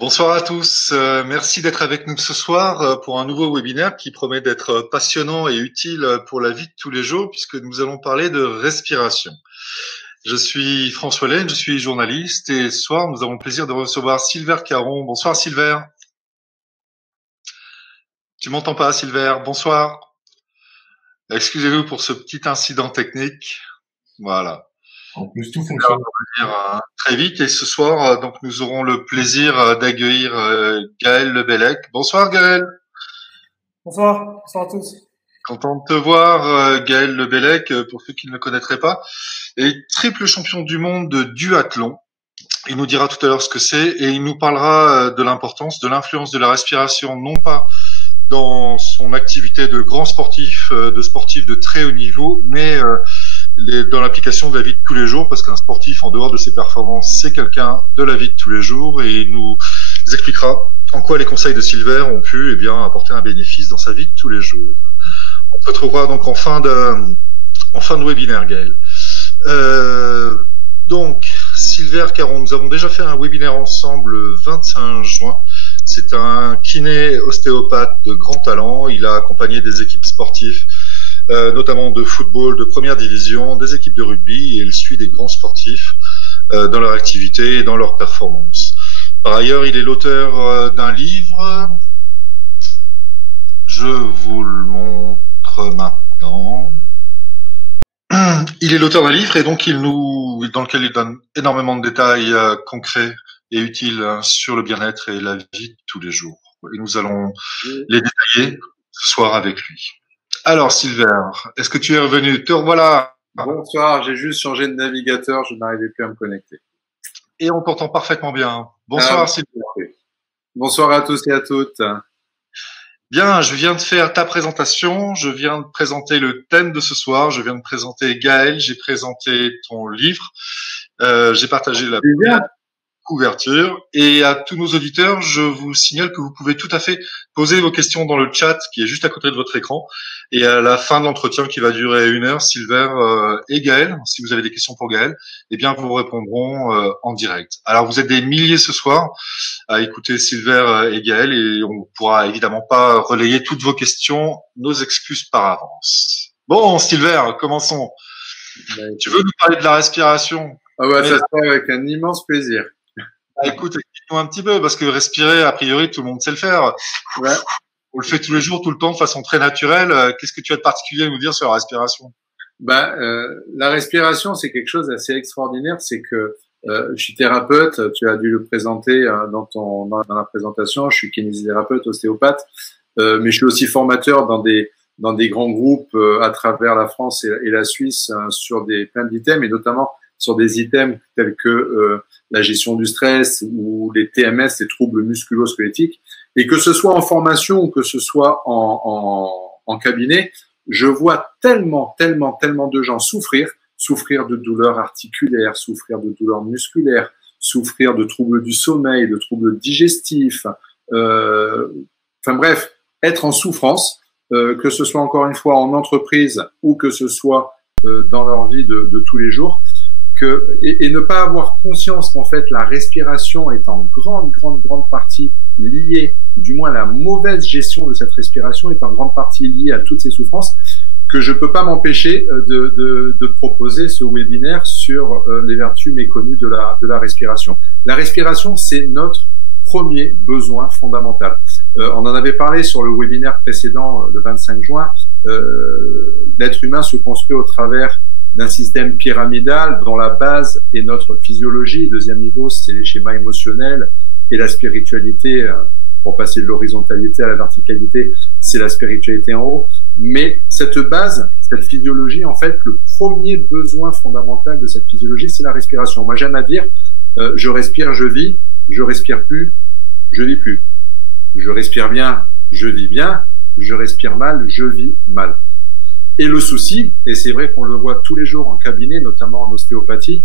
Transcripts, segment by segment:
Bonsoir à tous. Merci d'être avec nous ce soir pour un nouveau webinaire qui promet d'être passionnant et utile pour la vie de tous les jours puisque nous allons parler de respiration. Je suis François Laine, je suis journaliste et ce soir nous avons le plaisir de recevoir Silver Caron. Bonsoir Silver. Tu m'entends pas Silver? Bonsoir. Excusez-nous pour ce petit incident technique. Voilà. En plus, tout fonctionne. Très vite et ce soir, donc nous aurons le plaisir d'accueillir Gaël Lebellec. Bonsoir Gaël. Bonsoir, bonsoir à tous. Content de te voir Gaël Lebellec, pour ceux qui ne le connaîtraient pas, est triple champion du monde de duathlon. Il nous dira tout à l'heure ce que c'est et il nous parlera de l'importance, de l'influence de la respiration, non pas dans son activité de grand sportif, de sportif de très haut niveau, mais dans l'application de la vie de tous les jours, parce qu'un sportif, en dehors de ses performances, c'est quelqu'un de la vie de tous les jours, et il nous expliquera en quoi les conseils de Silver ont pu apporter un bénéfice dans sa vie de tous les jours. On te retrouvera donc en fin de webinaire, Gaël. Donc, Silver Caron, nous avons déjà fait un webinaire ensemble le 25 juin. C'est un kiné ostéopathe de grand talent. Il a accompagné des équipes sportives notamment de football de première division, des équipes de rugby, et il suit des grands sportifs dans leur activité et dans leur performance. Par ailleurs, il est l'auteur d'un livre. Je vous le montre maintenant. Il est l'auteur d'un livre et donc dans lequel il donne énormément de détails concrets et utiles sur le bien-être et la vie de tous les jours. Et nous allons les détailler ce soir avec lui. Alors Silver, est-ce que tu es revenu? Te revoilà. Bonsoir, j'ai juste changé de navigateur, je n'arrivais plus à me connecter. Et on t'entend parfaitement bien. Bonsoir Silver. Bonsoir à tous et à toutes. Bien, je viens de faire ta présentation, je viens de présenter le thème de ce soir, je viens de présenter Gaël, j'ai présenté ton livre, j'ai partagé la couverture et à tous nos auditeurs, je vous signale que vous pouvez tout à fait poser vos questions dans le chat qui est juste à côté de votre écran et à la fin de l'entretien qui va durer 1 heure, Silver et Gaël, si vous avez des questions pour Gaël, eh bien vous répondront en direct. Alors vous êtes des milliers ce soir à écouter Silver et Gaël et on pourra évidemment pas relayer toutes vos questions, nos excuses par avance. Bon Silver, commençons. Tu veux nous parler de la respiration? Ah ouais, ça se fait avec un immense plaisir. Écoute, explique-nous un petit peu, parce que respirer, a priori, tout le monde sait le faire. Ouais. On le fait tous les jours, tout le temps, de façon très naturelle. Qu'est-ce que tu as de particulier à nous dire sur la respiration? La respiration, c'est quelque chose d'assez extraordinaire. C'est que je suis thérapeute, tu as dû le présenter dans la présentation. Je suis kinésithérapeute, ostéopathe, mais je suis aussi formateur dans des grands groupes à travers la France et la Suisse sur plein d'items, et notamment sur des items tels que la gestion du stress ou les TMS, les troubles musculo-squelettiques. Et que ce soit en formation ou que ce soit en cabinet, je vois tellement de gens souffrir de douleurs articulaires, souffrir de douleurs musculaires, souffrir de troubles du sommeil, de troubles digestifs, enfin bref, être en souffrance, que ce soit encore une fois en entreprise ou que ce soit dans leur vie de tous les jours. Et ne pas avoir conscience qu'en fait la respiration est en grande partie liée, du moins la mauvaise gestion de cette respiration est en grande partie liée à toutes ces souffrances, que je peux pas m'empêcher de proposer ce webinaire sur les vertus méconnues de la respiration. La respiration, c'est notre premier besoin fondamental. On en avait parlé sur le webinaire précédent, le 25 juin. L'être humain se construit au travers d'un système pyramidal dont la base est notre physiologie. Deuxième niveau, c'est les schémas émotionnels et la spiritualité. Pour passer de l'horizontalité à la verticalité, c'est la spiritualité en haut. Mais cette base, cette physiologie, en fait, le premier besoin fondamental de cette physiologie, c'est la respiration. Moi, j'aime à dire, je respire, je vis. Je respire plus, je vis plus. Je respire bien, je vis bien. Je respire mal, je vis mal. Et le souci, et c'est vrai qu'on le voit tous les jours en cabinet, notamment en ostéopathie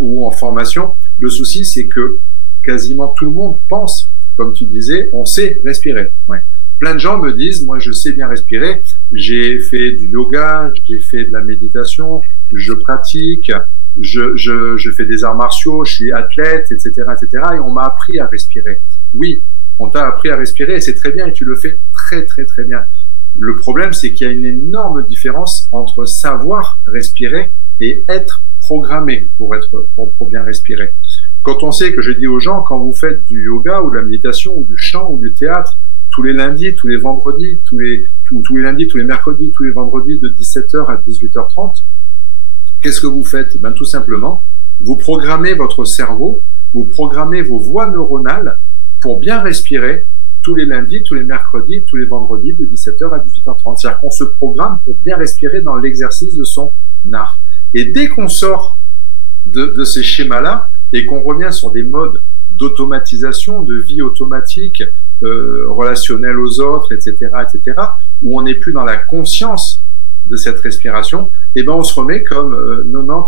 ou en formation, le souci c'est que quasiment tout le monde pense, comme tu disais, on sait respirer. Ouais. Plein de gens me disent, moi je sais bien respirer, j'ai fait du yoga, j'ai fait de la méditation, je pratique, je fais des arts martiaux, je suis athlète, etc., etc. Et on m'a appris à respirer. Oui, on t'a appris à respirer et c'est très bien et tu le fais très, très, très bien. Le problème, c'est qu'il y a une énorme différence entre savoir respirer et être programmé pour bien respirer. Quand on sait que je dis aux gens, quand vous faites du yoga ou de la méditation ou du chant ou du théâtre, tous les lundis, tous les vendredis, tous les lundis, tous les mercredis, tous les vendredis de 17h à 18h30, qu'est-ce que vous faites? Ben, tout simplement, vous programmez votre cerveau, vous programmez vos voies neuronales pour bien respirer tous les lundis, tous les mercredis, tous les vendredis de 17h à 18h30. C'est-à-dire qu'on se programme pour bien respirer dans l'exercice de son art. Et dès qu'on sort de ces schémas-là et qu'on revient sur des modes d'automatisation, de vie automatique, relationnelle aux autres, etc., etc., où on n'est plus dans la conscience de cette respiration, eh ben on se remet comme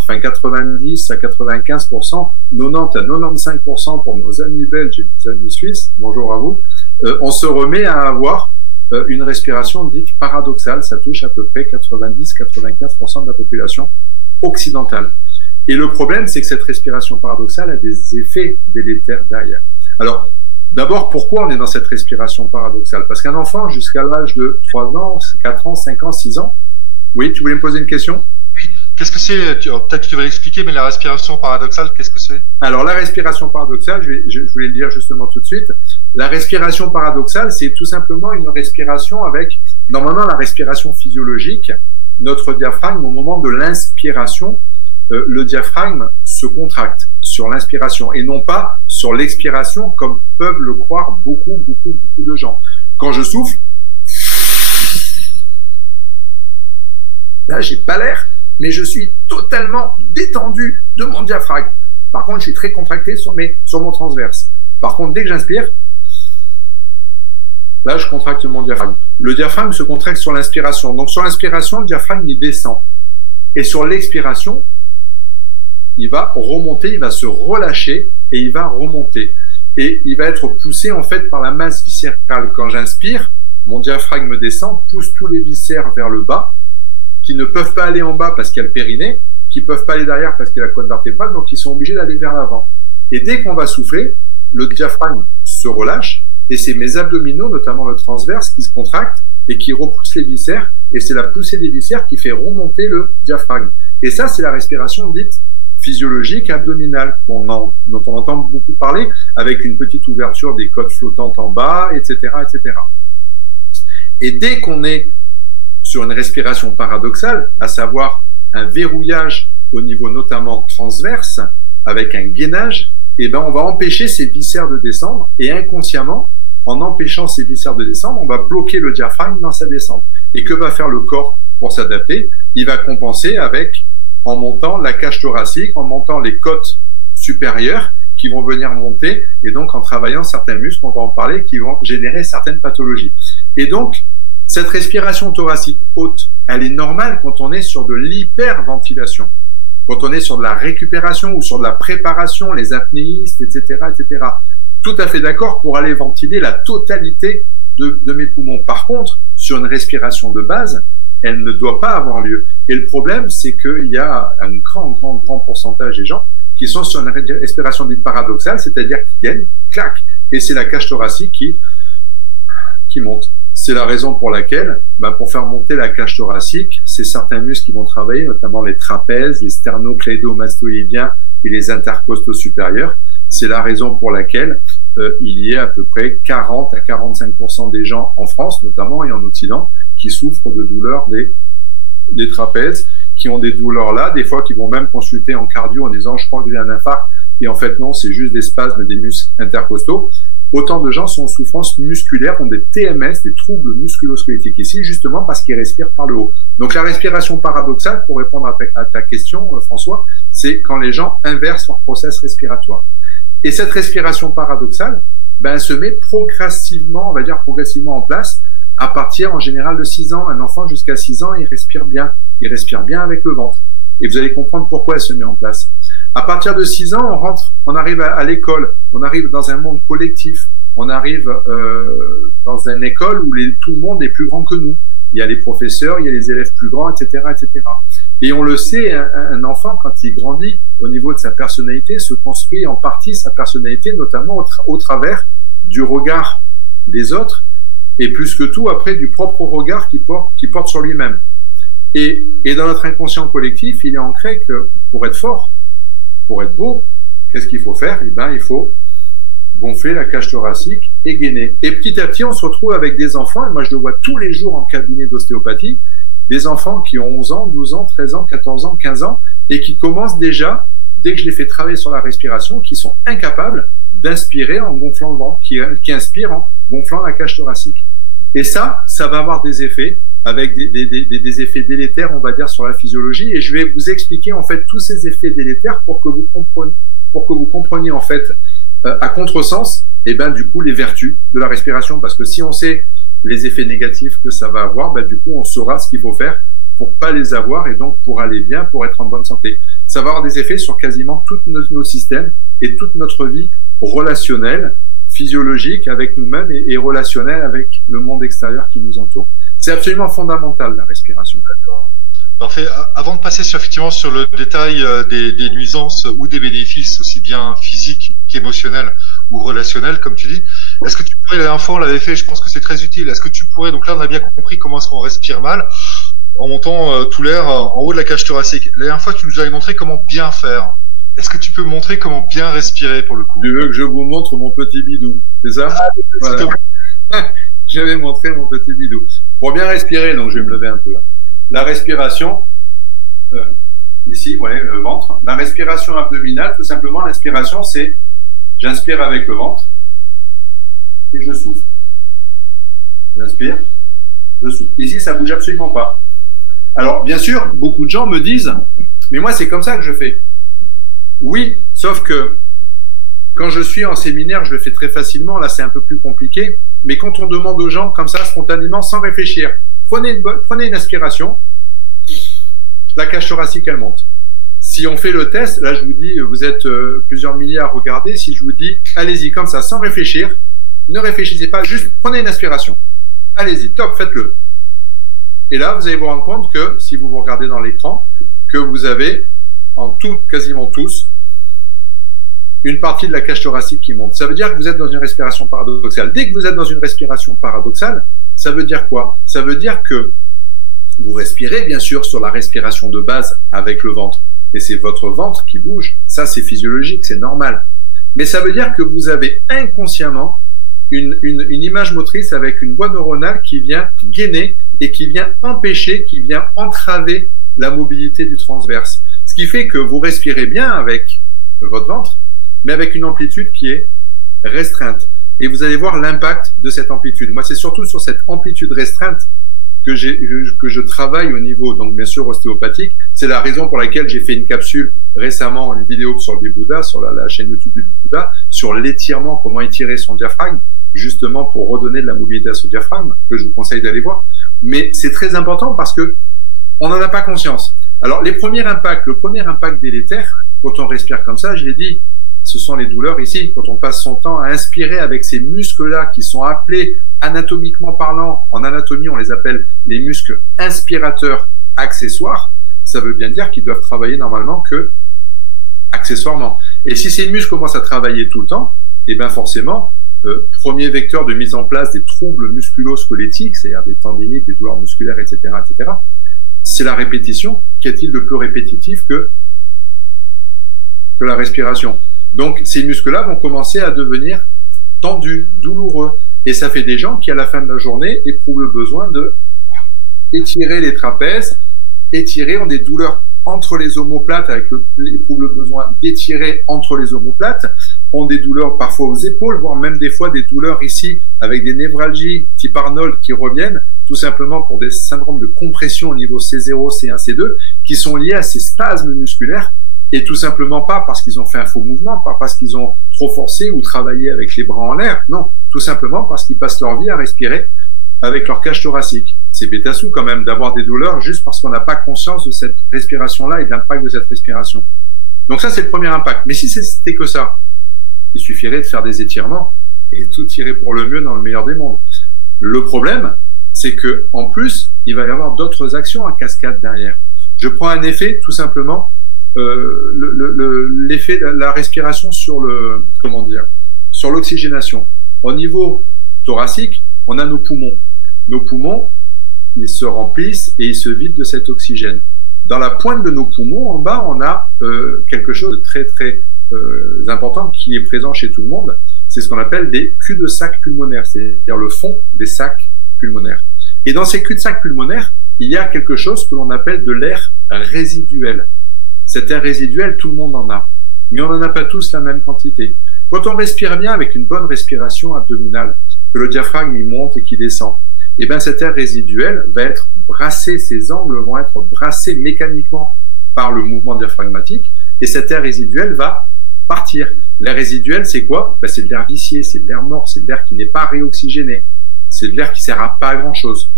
90 à 95%, 90 à 95% pour nos amis belges et nos amis suisses, bonjour à vous, on se remet à avoir une respiration dite paradoxale, ça touche à peu près 90-95% de la population occidentale. Et le problème, c'est que cette respiration paradoxale a des effets délétères derrière. Alors, d'abord, pourquoi on est dans cette respiration paradoxale? Parce qu'un enfant, jusqu'à l'âge de 3 ans, 4 ans, 5 ans, 6 ans, oui, tu voulais me poser une question? Oui. Qu'est-ce que c'est? Peut-être que tu vas l'expliquer, mais la respiration paradoxale, qu'est-ce que c'est? Alors, la respiration paradoxale, je voulais le dire justement tout de suite. La respiration paradoxale, c'est tout simplement une respiration avec, normalement, la respiration physiologique, notre diaphragme, au moment de l'inspiration, le diaphragme se contracte sur l'inspiration et non pas sur l'expiration comme peuvent le croire beaucoup de gens. Quand je souffle, là j'ai pas l'air, mais je suis totalement détendu de mon diaphragme. Par contre, je suis très contracté sur mon transverse. Par contre, dès que j'inspire, là je contracte mon diaphragme. Le diaphragme se contracte sur l'inspiration. Donc sur l'inspiration, le diaphragme il descend. Et sur l'expiration, il va remonter, il va se relâcher et il va remonter. Et il va être poussé en fait par la masse viscérale. Quand j'inspire, mon diaphragme descend, pousse tous les viscères vers le bas, qui ne peuvent pas aller en bas parce qu'il y a le périnée, qui ne peuvent pas aller derrière parce qu'il y a la colonne vertébrale, donc ils sont obligés d'aller vers l'avant. Et dès qu'on va souffler, le diaphragme se relâche et c'est mes abdominaux, notamment le transverse, qui se contractent et qui repoussent les viscères. Et c'est la poussée des viscères qui fait remonter le diaphragme. Et ça, c'est la respiration dite physiologique abdominale dont on entend beaucoup parler, avec une petite ouverture des côtes flottantes en bas, etc., etc. Et dès qu'on est sur une respiration paradoxale, à savoir un verrouillage au niveau notamment transverse, avec un gainage, eh ben on va empêcher ces viscères de descendre, et inconsciemment, en empêchant ces viscères de descendre, on va bloquer le diaphragme dans sa descente. Et que va faire le corps pour s'adapter? Il va compenser en montant la cage thoracique, en montant les côtes supérieures qui vont venir monter, et donc en travaillant certains muscles, on va en parler, qui vont générer certaines pathologies. Et donc, cette respiration thoracique haute, elle est normale quand on est sur de l'hyperventilation, quand on est sur de la récupération ou sur de la préparation, les apnéistes, etc., etc. Tout à fait d'accord pour aller ventiler la totalité de mes poumons. Par contre, sur une respiration de base, elle ne doit pas avoir lieu. Et le problème, c'est qu'il y a un grand pourcentage des gens qui sont sur une respiration dite paradoxale, c'est-à-dire qui gagnent, clac, et c'est la cage thoracique qui monte. C'est la raison pour laquelle, pour faire monter la cage thoracique, c'est certains muscles qui vont travailler, notamment les trapèzes, les sternocléidomastoïdiens et les intercostaux supérieurs. C'est la raison pour laquelle il y a à peu près 40 à 45% des gens en France, notamment, et en Occident, qui souffrent de douleurs des trapèzes, qui ont des douleurs là, des fois qui vont même consulter en cardio en disant « je crois que j'ai un infarct », et en fait non, c'est juste des spasmes des muscles intercostaux. Autant de gens sont en souffrance musculaire, ont des TMS, des troubles musculo-squelettiques ici, justement parce qu'ils respirent par le haut. Donc la respiration paradoxale, pour répondre à ta question, François, c'est quand les gens inversent leur process respiratoire. Et cette respiration paradoxale, elle se met progressivement, on va dire progressivement en place, à partir en général de 6 ans. Un enfant jusqu'à 6 ans, il respire bien avec le ventre. Et vous allez comprendre pourquoi elle se met en place. À partir de 6 ans, on arrive à l'école, on arrive dans un monde collectif, on arrive dans une école où tout le monde est plus grand que nous. Il y a les professeurs, il y a les élèves plus grands, etc., etc. Et on le sait, un enfant, quand il grandit, au niveau de sa personnalité, se construit en partie sa personnalité, notamment au travers du regard des autres, et plus que tout, après, du propre regard qu'il porte sur lui-même. Et dans notre inconscient collectif, il est ancré que pour être fort, pour être beau, qu'est-ce qu'il faut faire? Eh ben, il faut gonfler la cage thoracique et gainer. Et petit à petit, on se retrouve avec des enfants, et moi je le vois tous les jours en cabinet d'ostéopathie, des enfants qui ont 11 ans, 12 ans, 13 ans, 14 ans, 15 ans, et qui commencent déjà, dès que je les fais travailler sur la respiration, qui sont incapables d'inspirer en gonflant le ventre, qui inspirent en gonflant la cage thoracique. Et ça va avoir des effets, avec des effets délétères, on va dire, sur la physiologie, et je vais vous expliquer en fait tous ces effets délétères pour que vous compreniez en fait à contresens, et ben du coup les vertus de la respiration, parce que si on sait les effets négatifs que ça va avoir, ben du coup on saura ce qu'il faut faire pour pas les avoir et donc pour aller bien, pour être en bonne santé. Ça va avoir des effets sur quasiment tous nos systèmes et toute notre vie relationnelle, physiologique avec nous-mêmes et relationnelle avec le monde extérieur qui nous entoure. C'est absolument fondamental la respiration. D'accord. Parfait. Avant de passer effectivement sur le détail des nuisances ou des bénéfices aussi bien physiques qu'émotionnels ou relationnels, comme tu dis, est-ce que tu pourrais, la dernière fois on l'avait fait, je pense que c'est très utile, est-ce que tu pourrais, donc là on a bien compris comment est-ce qu'on respire mal, en montant tout l'air en haut de la cage thoracique. La dernière fois tu nous avais montré comment bien faire. Est-ce que tu peux me montrer comment bien respirer pour le coup? Tu veux que je vous montre mon petit bidou, c'est ça? Voilà. Je vais montrer mon petit bidou. Pour bien respirer, donc je vais me lever un peu. La respiration, ici, ouais, le ventre. La respiration abdominale, tout simplement, l'inspiration, c'est j'inspire avec le ventre et je souffle. J'inspire, je souffle. Ici, ça bouge absolument pas. Alors, bien sûr, beaucoup de gens me disent, mais moi, c'est comme ça que je fais. Oui, sauf que quand je suis en séminaire, je le fais très facilement. Là, c'est un peu plus compliqué. Mais quand on demande aux gens, comme ça, spontanément, sans réfléchir, prenez une aspiration, la cage thoracique, elle monte. Si on fait le test, là, je vous dis, vous êtes plusieurs milliers à regarder. Si je vous dis, allez-y, comme ça, sans réfléchir, ne réfléchissez pas, juste prenez une aspiration. Allez-y, top, faites-le. Et là, vous allez vous rendre compte que, si vous vous regardez dans l'écran, que vous avez, en tout, quasiment tous, une partie de la cage thoracique qui monte. Ça veut dire que vous êtes dans une respiration paradoxale. Dès que vous êtes dans une respiration paradoxale, ça veut dire quoi? Ça veut dire que vous respirez, bien sûr, sur la respiration de base avec le ventre. Et c'est votre ventre qui bouge. Ça, c'est physiologique, c'est normal. Mais ça veut dire que vous avez inconsciemment une image motrice avec une voie neuronale qui vient gainer et qui vient empêcher, qui vient entraver la mobilité du transverse. Ce qui fait que vous respirez bien avec votre ventre, mais avec une amplitude qui est restreinte. Et vous allez voir l'impact de cette amplitude. Moi, c'est surtout sur cette amplitude restreinte que je travaille au niveau, donc bien sûr, ostéopathique. C'est la raison pour laquelle j'ai fait une capsule récemment, une vidéo sur Bibouda, sur la chaîne YouTube de Bibouda, sur l'étirement, comment étirer son diaphragme, justement pour redonner de la mobilité à ce diaphragme, que je vous conseille d'aller voir. Mais c'est très important parce que on n'en a pas conscience. Alors, le premier impact délétère, quand on respire comme ça, je l'ai dit, ce sont les douleurs ici. Quand on passe son temps à inspirer avec ces muscles-là qui sont appelés, anatomiquement parlant, en anatomie, on les appelle les muscles inspirateurs accessoires, ça veut bien dire qu'ils doivent travailler normalement que accessoirement. Et si ces muscles commencent à travailler tout le temps, eh bien forcément, premier vecteur de mise en place des troubles musculo-squelettiques, c'est-à-dire des tendinites, des douleurs musculaires, etc., c'est la répétition. Qu'y a-t-il de plus répétitif que la respiration? Donc, ces muscles-là vont commencer à devenir tendus, douloureux. Et ça fait des gens qui, à la fin de la journée, éprouvent le besoin de étirer les trapèzes, ont des douleurs entre les omoplates, éprouvent le besoin d'étirer entre les omoplates, ont des douleurs parfois aux épaules, voire même des fois des douleurs ici, avec des névralgies type Arnold qui reviennent, tout simplement pour des syndromes de compression au niveau C0, C1, C2, qui sont liés à ces spasmes musculaires. Et tout simplement pas parce qu'ils ont fait un faux mouvement, pas parce qu'ils ont trop forcé ou travaillé avec les bras en l'air, non, tout simplement parce qu'ils passent leur vie à respirer avec leur cage thoracique. C'est bêtassou quand même d'avoir des douleurs juste parce qu'on n'a pas conscience de cette respiration-là et de l'impact de cette respiration. Donc ça, c'est le premier impact. Mais si c'était que ça, il suffirait de faire des étirements et tout tirer pour le mieux dans le meilleur des mondes. Le problème, c'est que en plus, il va y avoir d'autres actions en cascade derrière. Je prends un effet, tout simplement, l'effet de la respiration sur le, comment dire, sur l'oxygénation. Au niveau thoracique, on a nos poumons. Nos poumons, ils se remplissent et ils se vident de cet oxygène. Dans la pointe de nos poumons, en bas, on a quelque chose de très très important qui est présent chez tout le monde. C'est ce qu'on appelle des cul-de-sac pulmonaires, c'est-à-dire le fond des sacs pulmonaires. Et dans ces cul-de-sac pulmonaires, il y a quelque chose que l'on appelle de l'air résiduel. Cet air résiduel, tout le monde en a, mais on n'en a pas tous la même quantité. Quand on respire bien avec une bonne respiration abdominale, que le diaphragme il monte et qui descend, et bien cet air résiduel va être brassé, ces angles vont être brassés mécaniquement par le mouvement diaphragmatique, et cet air résiduel va partir. L'air résiduel, c'est quoi? Ben, c'est de l'air vicié, c'est de l'air mort, c'est de l'air qui n'est pas réoxygéné, c'est de l'air qui sert à pas à grand chose.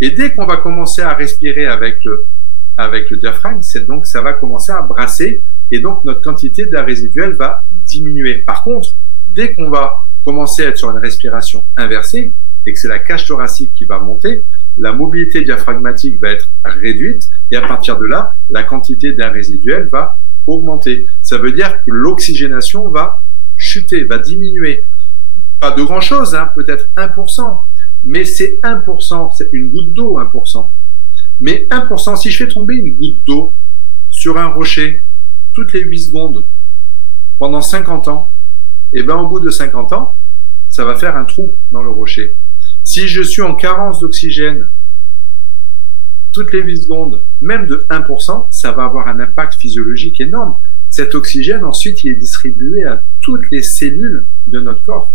Et dès qu'on va commencer à respirer avec le diaphragme, donc ça va commencer à brasser, et donc notre quantité d'air résiduel va diminuer. Par contre, dès qu'on va commencer à être sur une respiration inversée, et que c'est la cage thoracique qui va monter, la mobilité diaphragmatique va être réduite, et à partir de là, la quantité d'air résiduel va augmenter. Ça veut dire que l'oxygénation va chuter, va diminuer. Pas de grand chose, hein, peut-être 1%, mais c'est 1%, c'est une goutte d'eau, 1%. Mais 1%, si je fais tomber une goutte d'eau sur un rocher toutes les 8 secondes pendant 50 ans, et ben au bout de 50 ans, ça va faire un trou dans le rocher. Si je suis en carence d'oxygène toutes les 8 secondes, même de 1%, ça va avoir un impact physiologique énorme. Cet oxygène, ensuite, il est distribué à toutes les cellules de notre corps.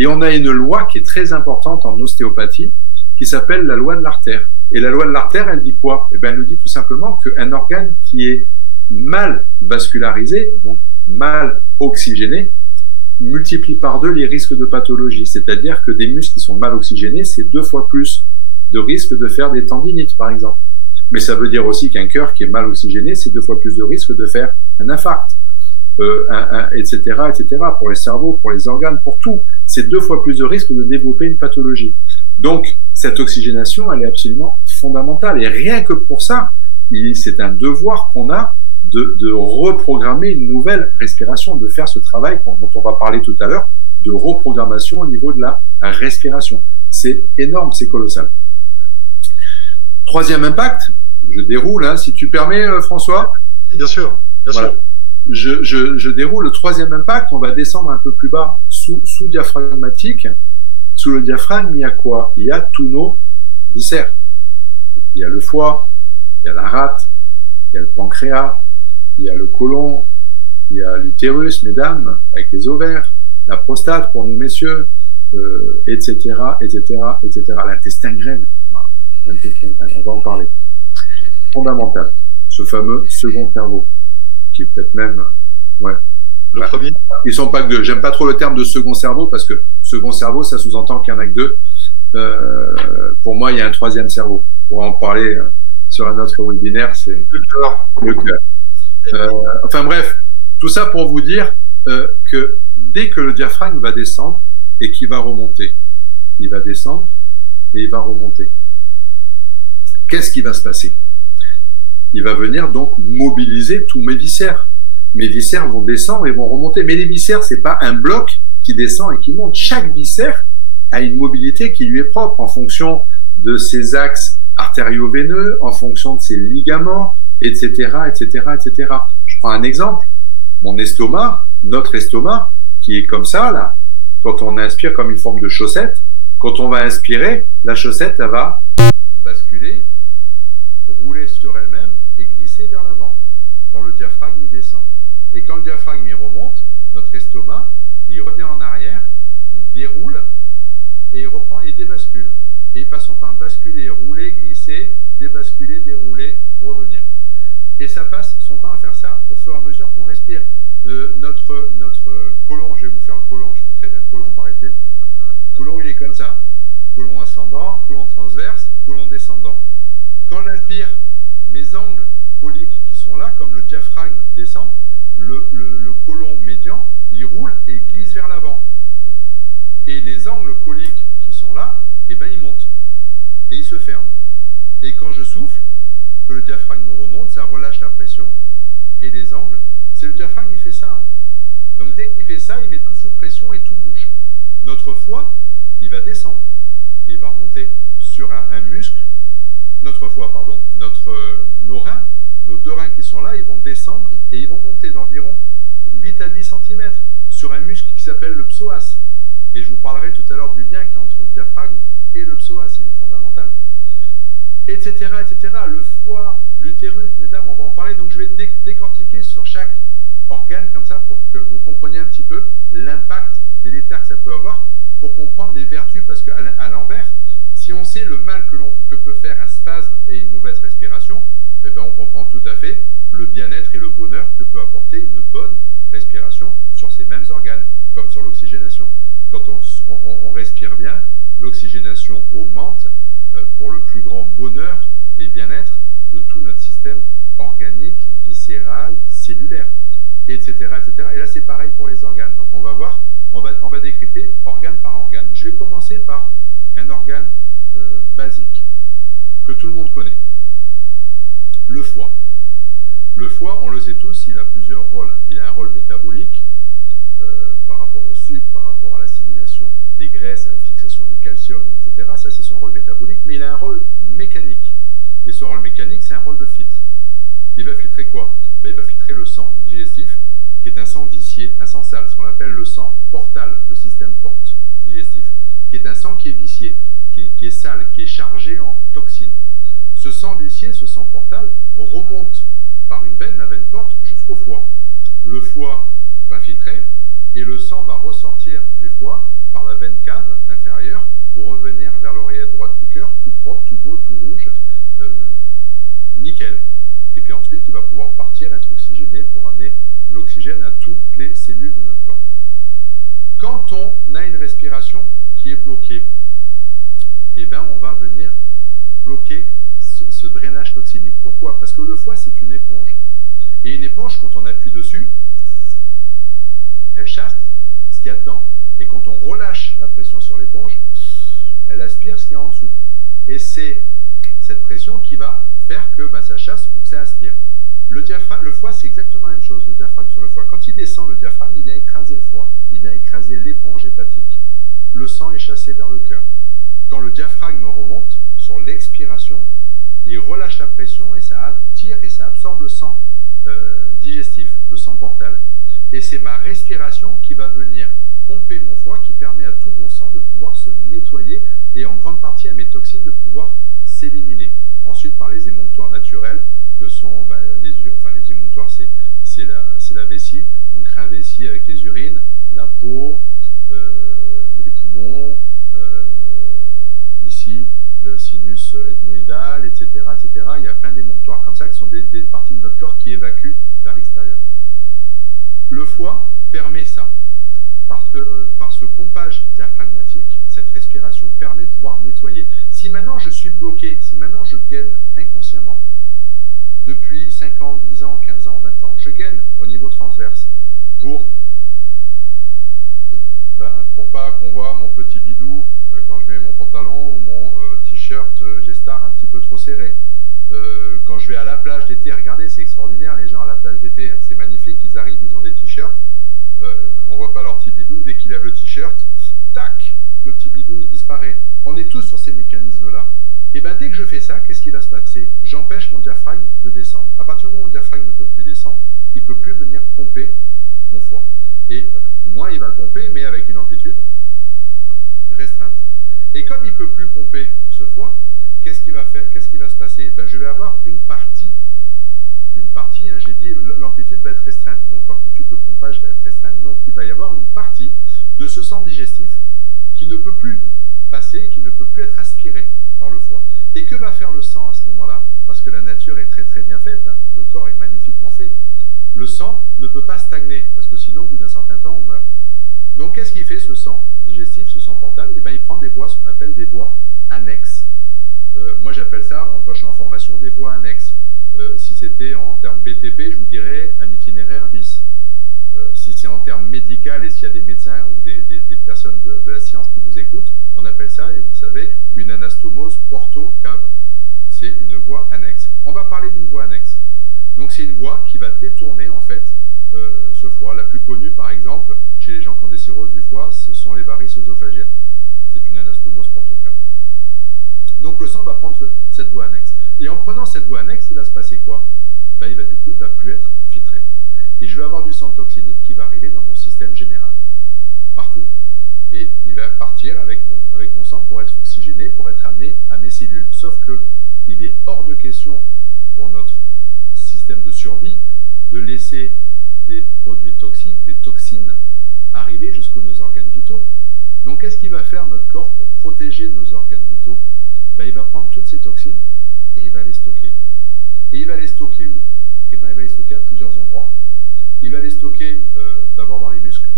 Et on a une loi qui est très importante en ostéopathie, qui s'appelle la loi de l'artère. Et la loi de l'artère, elle dit quoi? Eh bien, elle nous dit tout simplement qu'un organe qui est mal vascularisé, donc mal oxygéné, multiplie par 2 les risques de pathologie. C'est-à-dire que des muscles qui sont mal oxygénés, c'est 2 fois plus de risque de faire des tendinites, par exemple. Mais ça veut dire aussi qu'un cœur qui est mal oxygéné, c'est 2 fois plus de risque de faire un infarct, etc., etc. Pour les cerveaux, pour les organes, pour tout. C'est 2 fois plus de risque de développer une pathologie. Donc, cette oxygénation, elle est absolument fondamentale. Et rien que pour ça, c'est un devoir qu'on a de reprogrammer une nouvelle respiration, de faire ce travail dont on va parler tout à l'heure, de reprogrammation au niveau de la respiration. C'est énorme, c'est colossal. Troisième impact, je déroule, hein, si tu permets, François. Bien sûr, bien voilà. sûr. Je déroule le troisième impact, on va descendre un peu plus bas, sous diaphragmatique. Sous le diaphragme, il y a quoi? Il y a tous nos viscères. Il y a le foie, il y a la rate, il y a le pancréas, il y a le côlon, il y a l'utérus, mesdames, avec les ovaires, la prostate pour nous, messieurs, etc., etc., etc. L'intestin grêle. On va en parler. Fondamental. Ce fameux second cerveau, qui est peut-être même, ouais. Le premier. Ils sont pas que 2. J'aime pas trop le terme de second cerveau parce que second cerveau, ça sous-entend qu'il y en a que 2. Pour moi, il y a un troisième cerveau. Pour en parler sur un autre webinaire, c'est le cœur. Le cœur. Enfin bref, tout ça pour vous dire que dès que le diaphragme va descendre et qu'il va remonter, il va descendre et il va remonter. Qu'est-ce qui va se passer? Il va venir donc mobiliser tous mes viscères. Mes viscères vont descendre et vont remonter. Mais les viscères, c'est pas un bloc qui descend et qui monte. Chaque viscère a une mobilité qui lui est propre en fonction de ses axes artério-veineux, en fonction de ses ligaments, etc., etc., etc. Je prends un exemple. Mon estomac, notre estomac, qui est comme ça, là, quand on inspire comme une forme de chaussette, quand on va inspirer, la chaussette, elle va basculer, rouler sur elle-même et glisser vers l'avant quand le diaphragme y descend. Et quand le diaphragme y remonte, notre estomac, il revient en arrière, il déroule et il reprend et débascule. Et il passe son temps à basculer, rouler, glisser, débasculer, dérouler, revenir. Et ça passe son temps à faire ça au fur et à mesure qu'on respire. Notre côlon, je vais vous faire le côlon, je fais très bien le côlon par ici. Le côlon, il est comme ça. Côlon ascendant, côlon transverse, côlon descendant. Quand j'inspire, mes angles coliques qui sont là, comme le diaphragme descend, le côlon médian, il roule et glisse vers l'avant. Et les angles coliques qui sont là, eh ben, ils montent et ils se ferment. Et quand je souffle, que le diaphragme remonte, ça relâche la pression et les angles. C'est le diaphragme, il fait ça. Hein. Donc dès qu'il fait ça, il met tout sous pression et tout bouge. Notre foie, il va descendre, il va remonter sur un muscle. Notre foie, pardon, nos reins, nos deux reins qui sont là, ils vont descendre et ils vont monter d'environ 8 à 10 cm sur un muscle qui s'appelle le psoas. Et je vous parlerai tout à l'heure du lien qu'il y a entre le diaphragme et le psoas, il est fondamental. Etc., etc. Le foie, l'utérus, mesdames, on va en parler. Donc je vais décortiquer sur chaque organe comme ça pour que vous compreniez un petit peu l'impact délétère que ça peut avoir pour comprendre les vertus. Parce qu'à l'envers, si on sait le mal que peut faire un spasme et une mauvaise respiration, eh bien on comprend tout à fait le bien-être et le bonheur que peut apporter une bonne respiration sur ces mêmes organes, comme sur l'oxygénation. Quand on respire bien, l'oxygénation augmente pour le plus grand bonheur et bien-être de tout notre système organique, viscéral, cellulaire, etc., etc. Et là, c'est pareil pour les organes. Donc, on va voir, on va décrypter organe par organe. Je vais commencer par un organe basique que tout le monde connaît, le foie. Le foie, on le sait tous, il a plusieurs rôles. Il a un rôle métabolique par rapport au sucre, par rapport à l'assimilation des graisses, à la fixation du calcium, etc. Ça, c'est son rôle métabolique, mais il a un rôle mécanique. Et ce rôle mécanique, c'est un rôle de filtre. Il va filtrer quoi? Ben, il va filtrer le sang digestif, qui est un sang vicié, un sang sale, ce qu'on appelle le sang portal, le système porte digestif, qui est un sang qui est vicié, qui est sale, qui est chargé en toxines. Ce sang vicié, ce sang portal, remonte par une veine, la veine porte, jusqu'au foie. Le foie va filtrer et le sang va ressortir du foie par la veine cave inférieure pour revenir vers l'oreillette droite du cœur, tout propre, tout beau, tout rouge, nickel. Et puis ensuite, il va pouvoir partir, être oxygéné pour amener l'oxygène à toutes les cellules de notre corps. Quand on a une respiration qui est bloquée, eh ben, on va venir bloquer ce drainage toxinique. Pourquoi? Parce que le foie, c'est une éponge. Et une éponge, quand on appuie dessus, elle chasse ce qu'il y a dedans. Et quand on relâche la pression sur l'éponge, elle aspire ce qu'il y a en dessous. Et c'est cette pression qui va faire que ça chasse ou que ça aspire. Le foie, c'est exactement la même chose, le diaphragme sur le foie. Quand il descend, le diaphragme, il vient écraser le foie. Il vient écraser l'éponge hépatique. Le sang est chassé vers le cœur. Quand le diaphragme remonte, sur l'expiration, il relâche la pression et ça attire et ça absorbe le sang digestif, le sang portal. Et c'est ma respiration qui va venir pomper mon foie, qui permet à tout mon sang de pouvoir se nettoyer et en grande partie à mes toxines de pouvoir s'éliminer. Ensuite, par les émonctoires naturels, que sont les émonctoires, c'est la vessie, mon crin vessie avec les urines, la peau, les poumons, ici le sinus ethmoïdal, etc., etc. Il y a plein d'émonctoires comme ça qui sont des parties de notre corps qui évacuent vers l'extérieur. Le foie permet ça. Par ce pompage diaphragmatique, cette respiration permet de pouvoir nettoyer. Si maintenant je suis bloqué, si maintenant je gaine inconsciemment, depuis 5 ans, 10 ans, 15 ans, 20 ans, je gaine au niveau transverse pour pas qu'on voit mon petit bidou quand je mets mon pantalon ou mon t-shirt G-Star un petit peu trop serré. Quand je vais à la plage d'été, regardez, c'est extraordinaire les gens à la plage d'été, hein, c'est magnifique, ils arrivent, ils ont des t-shirts, on voit pas leur petit bidou, dès qu'ils lèvent le t-shirt, tac, le petit bidou il disparaît. On est tous sur ces mécanismes-là. Et bien dès que je fais ça, qu'est-ce qui va se passer? J'empêche mon diaphragme de descendre. À partir du moment où mon diaphragme ne peut plus descendre, il ne peut plus venir pomper mon foie. Et moins il va le pomper, mais avec une amplitude restreinte. Et comme il ne peut plus pomper ce foie, qu'est-ce qu'il va faire? Qu'est-ce qui va se passer? Ben, je vais avoir une partie, hein, j'ai dit l'amplitude va être restreinte, donc l'amplitude de pompage va être restreinte, donc il va y avoir une partie de ce sang digestif qui ne peut plus passer, qui ne peut plus être aspiré par le foie. Et que va faire le sang à ce moment-là? Parce que la nature est très très bien faite, hein, le corps est magnifiquement fait. Le sang ne peut pas stagner, parce que sinon au bout d'un certain temps on meurt. Donc qu'est-ce qu'il fait ce sang digestif, ce sang portal? Eh ben, il prend des voies, ce qu'on appelle des voies annexes. Moi j'appelle ça, quand je suis en formation, des voies annexes. Si c'était en termes BTP, je vous dirais un itinéraire bis. Si c'est en termes médical et s'il y a des médecins ou des personnes de la science qui nous écoutent, on appelle ça, et vous savez, une anastomose porto-cave. c'est une voie annexe. On va parler d'une voie annexe. Donc, c'est une voie qui va détourner, en fait, ce foie. La plus connue, par exemple, chez les gens qui ont des cirrhoses du foie, ce sont les varices œsophagiennes. C'est une anastomose portocave. Donc, le sang va prendre cette voie annexe. Et en prenant cette voie annexe, il va se passer quoi? Ben, il ne va plus être filtré. Et je vais avoir du sang toxinique qui va arriver dans mon système général, partout. Et il va partir avec mon sang pour être oxygéné, pour être amené à mes cellules. Sauf qu'il est hors de question pour notre système de survie de laisser des produits toxiques, des toxines, arriver jusqu'à nos organes vitaux. Donc, qu'est-ce qu'il va faire notre corps pour protéger nos organes vitaux? Ben, il va prendre toutes ces toxines et il va les stocker. Et il va les stocker où? Et ben, il va les stocker à plusieurs endroits. Il va les stocker d'abord dans les muscles,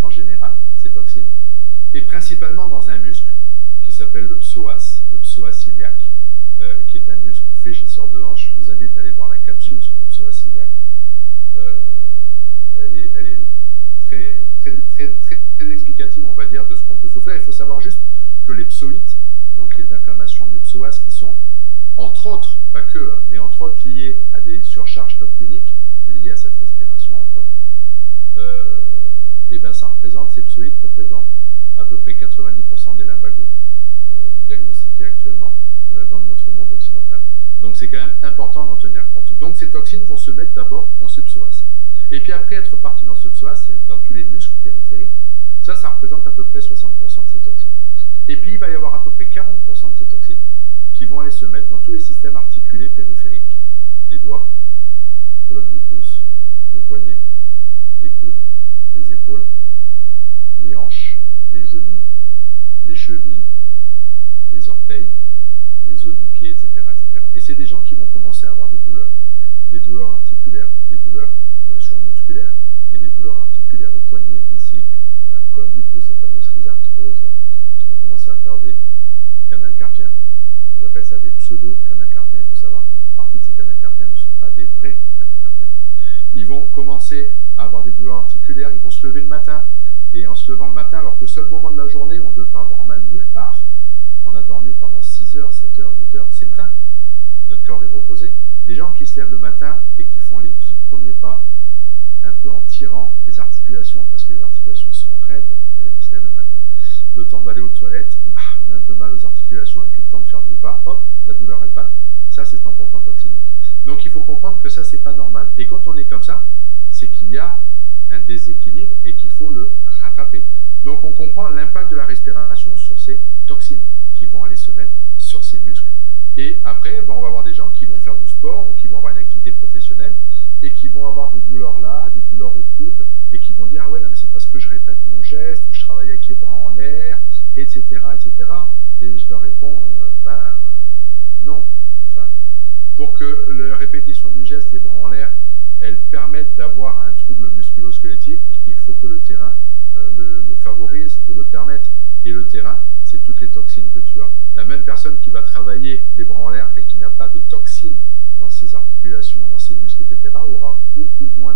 en général, ces toxines, et principalement dans un muscle qui s'appelle le psoas iliaque, qui est un muscle fléchisseur de hanche. Je vous invite à aller voir la capsule sur le psoas iliaque. Elle est très explicative, on va dire, de ce qu'on peut souffrir. Il faut savoir juste que les psoïtes, donc les inflammations du psoas qui sont, entre autres, pas que, hein, mais entre autres liées à des surcharges toxiniques, liées à cette respiration, entre autres, et ben ces psoïdes représentent à peu près 90% des lumbagos diagnostiqués actuellement dans notre monde occidental. Donc c'est quand même important d'en tenir compte. Donc ces toxines vont se mettre d'abord dans ce psoas. Et puis après être parti dans ce psoas, c'est dans tous les muscles périphériques. Ça représente à peu près 60% de ces toxines. Et puis il va y avoir à peu près 40% de ces toxines qui vont aller se mettre dans tous les systèmes articulés périphériques. Les doigts, colonne du pouce, les poignets, les coudes, les épaules, les hanches, les genoux, les chevilles, les orteils, les os du pied, etc. etc. Et c'est des gens qui vont commencer à avoir des douleurs articulaires, des douleurs musculaires, mais des douleurs articulaires au poignet, ici, la colonne du pouce, les fameuses rhizarthroses, là, qui vont commencer à faire des canals carpiens. J'appelle ça des pseudo-canals carpiens. Il faut savoir qu'une partie de ces canals carpiens ne sont pas des vrais canals carpiens. Ils vont commencer à avoir des douleurs articulaires, ils vont se lever le matin, et en se levant le matin, alors que le seul moment de la journée où on devrait avoir mal nulle part, on a dormi pendant 6 heures, 7 heures, 8 heures, c'est le matin, notre corps est reposé. Les gens qui se lèvent le matin et qui font les 10 premiers pas, un peu en tirant les articulations, parce que les articulations sont raides, c'est-à-dire on se lève le matin, le temps d'aller aux toilettes, on a un peu mal aux articulations, et puis le temps de faire 10 pas, hop, la douleur elle passe, ça c'est un comportement toxinique. Donc il faut comprendre que ça c'est pas normal. Et quand on est comme ça, c'est qu'il y a un déséquilibre et qu'il faut le rattraper. Donc on comprend l'impact de la respiration sur ces toxines qui vont aller se mettre sur ces muscles. Et après, on va avoir des gens qui vont faire du sport ou qui vont avoir une activité professionnelle et qui vont avoir des douleurs là, des douleurs au coude et qui vont dire « Ah ouais, non mais c'est parce que je répète mon geste ou je travaille avec les bras en l'air, etc. etc. » Et je leur réponds non. Enfin, pour que la répétition du geste, les bras en l'air, elles permettent d'avoir un trouble musculo-squelettique, il faut que le terrain le favorise et le permette. Et le terrain, c'est toutes les toxines que tu as. La même personne qui va travailler les bras en l'air, mais qui n'a pas de toxines dans ses articulations, dans ses muscles, etc.,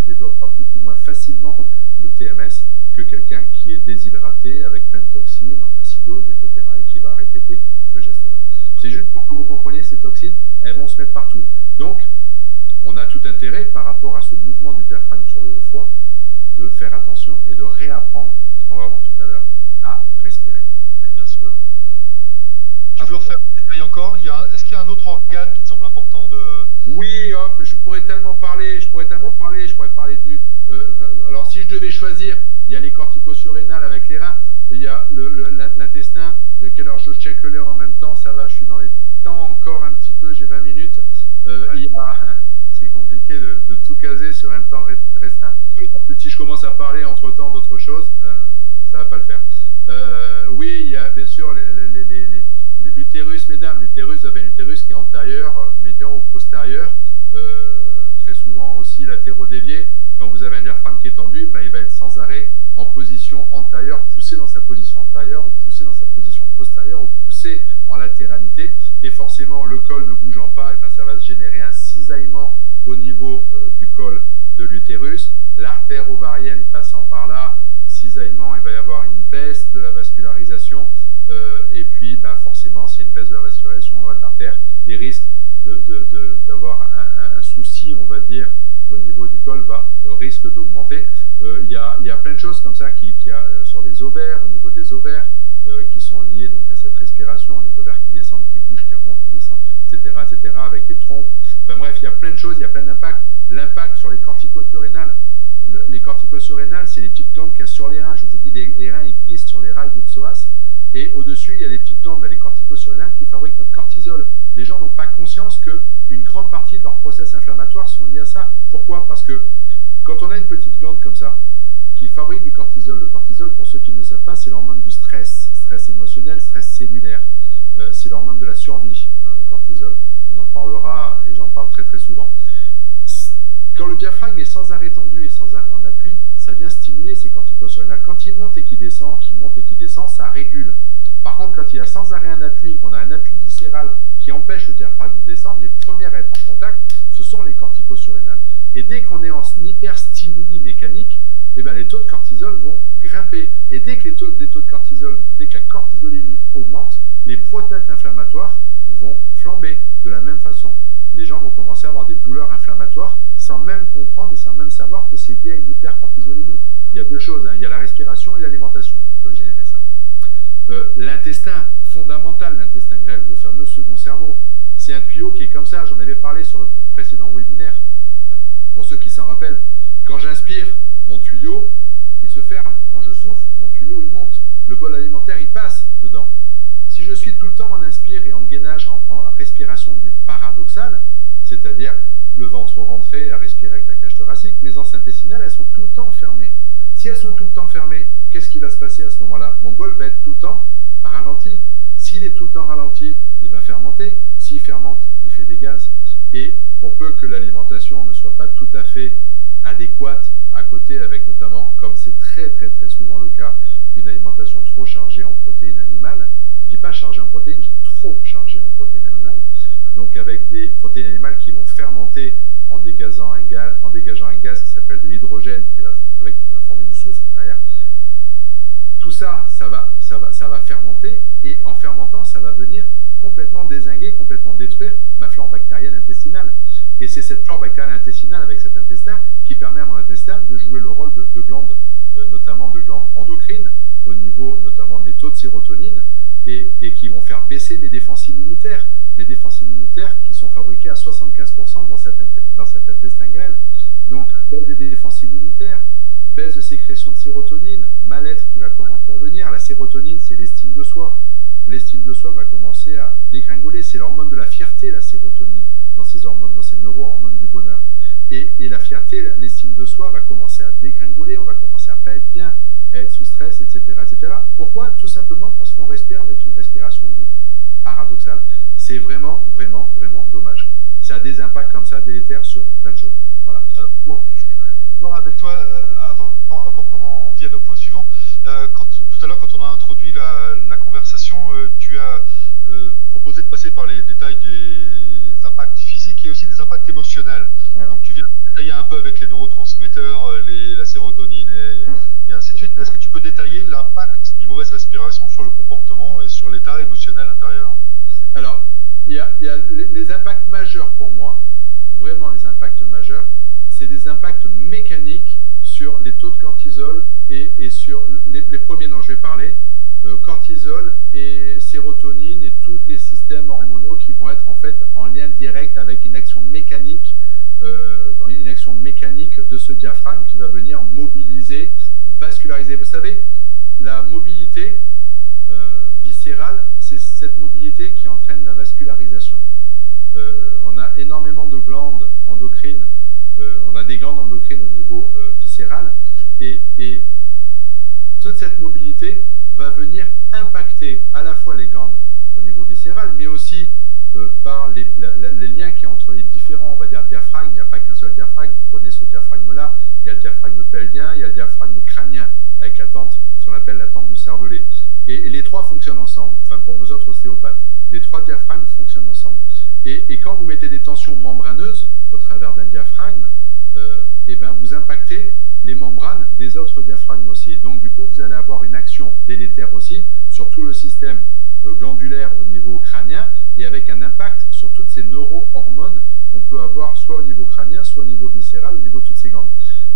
développera beaucoup moins facilement le TMS que quelqu'un qui est déshydraté avec plein de toxines, acidose, etc., et qui va répéter ce geste-là. C'est juste pour que vous compreniez, ces toxines, elles vont se mettre partout. Donc, on a tout intérêt, par rapport à ce mouvement du diaphragme sur le foie, de faire attention et de réapprendre, ce qu'on va voir tout à l'heure, à respirer. Bien sûr. Tu veux refaire un détail encore? Est-ce qu'il y a un autre organe qui te semble important de... Oui, hop, je pourrais parler du... alors, si je devais choisir, il y a les corticosurrénales avec les reins, il y a l'intestin, de quelle heure je check l'heure en même temps, ça va, je suis dans les temps encore un petit peu, j'ai 20 minutes. Ouais. C'est compliqué de tout caser sur un temps restreint. En plus, si je commence à parler entre-temps d'autres choses, ça ne va pas le faire. Oui, il y a bien sûr l'utérus, mesdames. L'utérus, vous avez un utérus qui est antérieur, médian ou postérieur. Très souvent aussi latéraux-dévié. Quand vous avez un diaphragme qui est tendu, il va être sans arrêt en position antérieure, poussé dans sa position antérieure, ou poussé dans sa position postérieure, ou poussé en latéralité. Et forcément, le col ne bougeant pas, ça va se générer un cisaillement au niveau du col de l'utérus. L'artère ovarienne passant par là, cisaillement, il va y avoir une baisse de la vascularisation. Et puis, forcément, s'il y a une baisse de la vascularisation de l'artère, d'avoir un souci, on va dire, au niveau du col risque d'augmenter. Il y a plein de choses comme ça qui a sur les ovaires, au niveau des ovaires, qui sont liées donc à cette respiration, les ovaires qui descendent, qui bougent, qui remontent, qui descendent, etc., avec les trompes. Enfin bref, il y a plein de choses, il y a plein d'impacts. L'impact sur les corticosurrénales. Les corticosurrénales, c'est les petites glandes qu'il y a sur les reins. Je vous ai dit, les reins, ils glissent sur les rails des psoas. Et au-dessus, il y a les petites glandes, les corticosurrénales, qui fabriquent notre cortisol. Les gens n'ont pas conscience qu'une grande partie de leurs process inflammatoires sont liés à ça. Pourquoi? Parce que quand on a une petite glande comme ça, qui fabrique du cortisol, le cortisol, pour ceux qui ne le savent pas, c'est l'hormone du stress émotionnel, stress cellulaire. C'est l'hormone de la survie, le cortisol. On en parlera et j'en parle très très souvent. Quand le diaphragme est sans arrêt tendu et sans arrêt en appui, ça vient stimuler ces corticosurrénales. Quand il monte et qu'il descend, ça régule. Par contre, quand il y a sans arrêt un appui, qu'on a un appui viscéral qui empêche le diaphragme de descendre, les premières à être en contact, ce sont les corticosurrénales. Et dès qu'on est en hyperstimuli mécanique, eh ben, les taux de cortisol vont grimper. Et dès que les taux de cortisol, dès que la cortisolémie augmente, les process inflammatoires vont flamber de la même façon. Les gens vont commencer à avoir des douleurs inflammatoires sans même comprendre et sans même savoir que c'est lié à une hypercortisolémie. Il y a deux choses, hein. Il y a la respiration et l'alimentation qui peuvent générer ça. L'intestin, fondamental, l'intestin grêle, le fameux second cerveau, c'est un tuyau qui est comme ça, j'en avais parlé sur le précédent webinaire. Pour ceux qui s'en rappellent, quand j'inspire, mon tuyau, il se ferme. Quand je souffle, mon tuyau, il monte. Le bol alimentaire, il passe dedans. Si je suis tout le temps en inspire et en gainage, en respiration dite paradoxale, c'est-à-dire le ventre rentré à respirer avec la cage thoracique, mes anses intestinales, elles sont tout le temps fermées. Si elles sont tout le temps fermées, qu'est-ce qui va se passer à ce moment-là? Mon bol va être tout le temps ralenti. S'il est tout le temps ralenti, il va fermenter. S'il fermente, il fait des gaz. Et pour peu que l'alimentation ne soit pas tout à fait adéquate à côté, avec notamment, comme c'est très très très souvent le cas, une alimentation trop chargée en protéines animales. Je ne dis pas chargée en protéines, je dis trop chargée en protéines animales. Donc avec des protéines animales qui vont fermenter en dégageant un gaz qui s'appelle de l'hydrogène, qui va former du soufre derrière. Tout ça, ça va fermenter, et en fermentant, ça va venir complètement dézinguer, complètement détruire ma flore bactérienne intestinale. Et c'est cette flore bactérienne intestinale avec cet intestin qui permet à mon intestin de jouer le rôle de glandes, notamment de glandes endocrines, au niveau notamment de mes taux de sérotonine, et qui vont faire baisser mes défenses immunitaires qui sont fabriquées à 75% dans cet intestin grêle. Donc, baisse des défenses immunitaires, baisse de sécrétion de sérotonine, mal-être qui va commencer à venir. La sérotonine, c'est l'estime de soi. L'estime de soi va commencer à dégringoler. C'est l'hormone de la fierté, la sérotonine, dans ces hormones, dans ces neurohormones du bonheur. Et la fierté, l'estime de soi va commencer à dégringoler. On va commencer à pas être bien, à être sous stress, etc., etc. Pourquoi? Tout simplement parce qu'on respire avec une respiration dite paradoxale. C'est vraiment, vraiment, vraiment dommage. Ça a des impacts comme ça délétères sur plein de choses. Voilà. Alors, pour voir avec toi, avant qu'on en vienne au point suivant, tout à l'heure, quand on a introduit la conversation, tu as proposé de passer par les détails des impacts physiques et aussi des impacts émotionnels. Ouais. Donc, tu viens de détailler un peu avec les neurotransmetteurs, la sérotonine et ainsi de suite. Est-ce que tu peux détailler l'impact d'une mauvaise respiration sur le comportement et sur l'état émotionnel intérieur? Alors, il y a les impacts majeurs pour moi, vraiment les impacts majeurs, c'est des impacts mécaniques sur les taux de cortisol et sur les premiers dont je vais parler, cortisol et sérotonine et tous les systèmes hormonaux qui vont être en fait en lien direct avec une action mécanique de ce diaphragme qui va venir mobiliser, vasculariser. Vous savez, la mobilité viscérale, c'est cette mobilité qui entraîne la vascularisation. On a énormément de glandes endocrines, on a des glandes endocrines au niveau viscéral, et toute cette mobilité va venir impacter à la fois les glandes au niveau viscéral, mais aussi par les liens qu'il y a entre les différents, on va dire, diaphragmes. Il n'y a pas qu'un seul diaphragme. Vous prenez ce diaphragme-là, il y a le diaphragme pelvien, il y a le diaphragme crânien, avec la tente, ce qu'on appelle la tente du cervelet. Et les trois fonctionnent ensemble, enfin pour nos autres ostéopathes. Les trois diaphragmes fonctionnent ensemble. Et quand vous mettez des tensions membraneuses au travers d'un diaphragme, et ben vous impactez les membranes des autres diaphragmes aussi. Donc du coup, vous allez avoir une action délétère aussi sur tout le système glandulaire au niveau crânien et avec un impact sur toutes ces neurohormones qu'on peut avoir soit au niveau crânien, soit au niveau viscéral, au niveau de toutes ces glandes.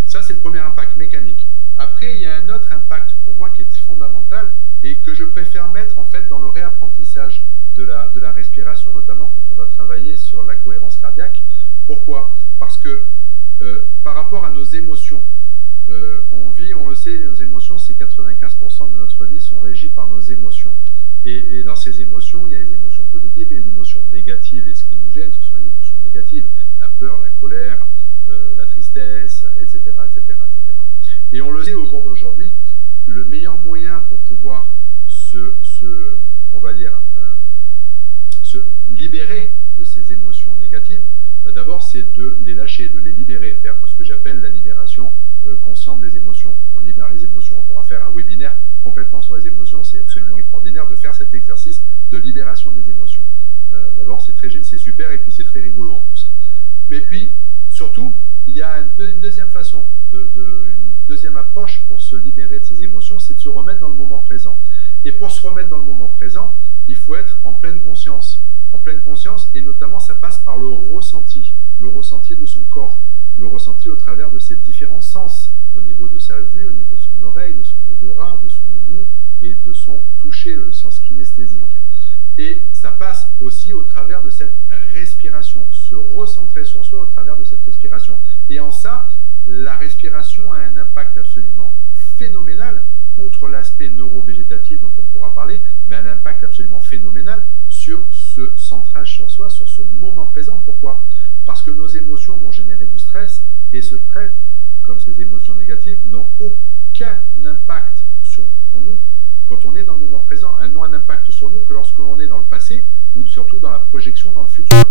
Ça, c'est le premier impact mécanique. Après, il y a un autre impact pour moi qui est fondamental et que je préfère mettre en fait dans le réapprentissage de la respiration, notamment quand on va travailler sur la cohérence cardiaque. Pourquoi? Parce que par rapport à nos émotions, on vit, on le sait, nos émotions, c'est 95% de notre vie sont régies par nos émotions. Et dans ces émotions, il y a les émotions positives et les émotions négatives. Et ce qui nous gêne, ce sont les émotions négatives, la peur, la colère, la tristesse, etc., etc., etc. Et on le sait au jour d'aujourd'hui, le meilleur moyen pour pouvoir on va dire, se libérer de ces émotions négatives, d'abord, c'est de les lâcher, de les libérer, faire ce que j'appelle la libération consciente des émotions. On libère les émotions. On pourra faire un webinaire complètement sur les émotions. C'est absolument extraordinaire de faire cet exercice de libération des émotions. D'abord, c'est super et puis c'est très rigolo en plus. Mais puis, surtout, il y a une deuxième façon, une deuxième approche pour se libérer de ces émotions, c'est de se remettre dans le moment présent. Et pour se remettre dans le moment présent, il faut être en pleine conscience. En pleine conscience, et notamment, ça passe par le ressenti de son corps, le ressenti au travers de ses différents sens, au niveau de sa vue, au niveau de son oreille, de son odorat, de son goût et de son toucher, le sens kinesthésique. Et ça passe aussi au travers de cette respiration, se recentrer sur soi au travers de cette respiration. Et en ça, la respiration a un impact absolument phénoménal, outre l'aspect neurovégétatif dont on pourra parler, mais un impact absolument phénoménal sur ce centrage sur soi, sur ce moment présent. Pourquoi? Parce que nos émotions vont générer du stress, et ce stress, comme ces émotions négatives, n'ont aucun impact sur nous quand on est dans le moment présent. Elles n'ont un impact sur nous que lorsque l'on est dans le passé, ou surtout dans la projection dans le futur.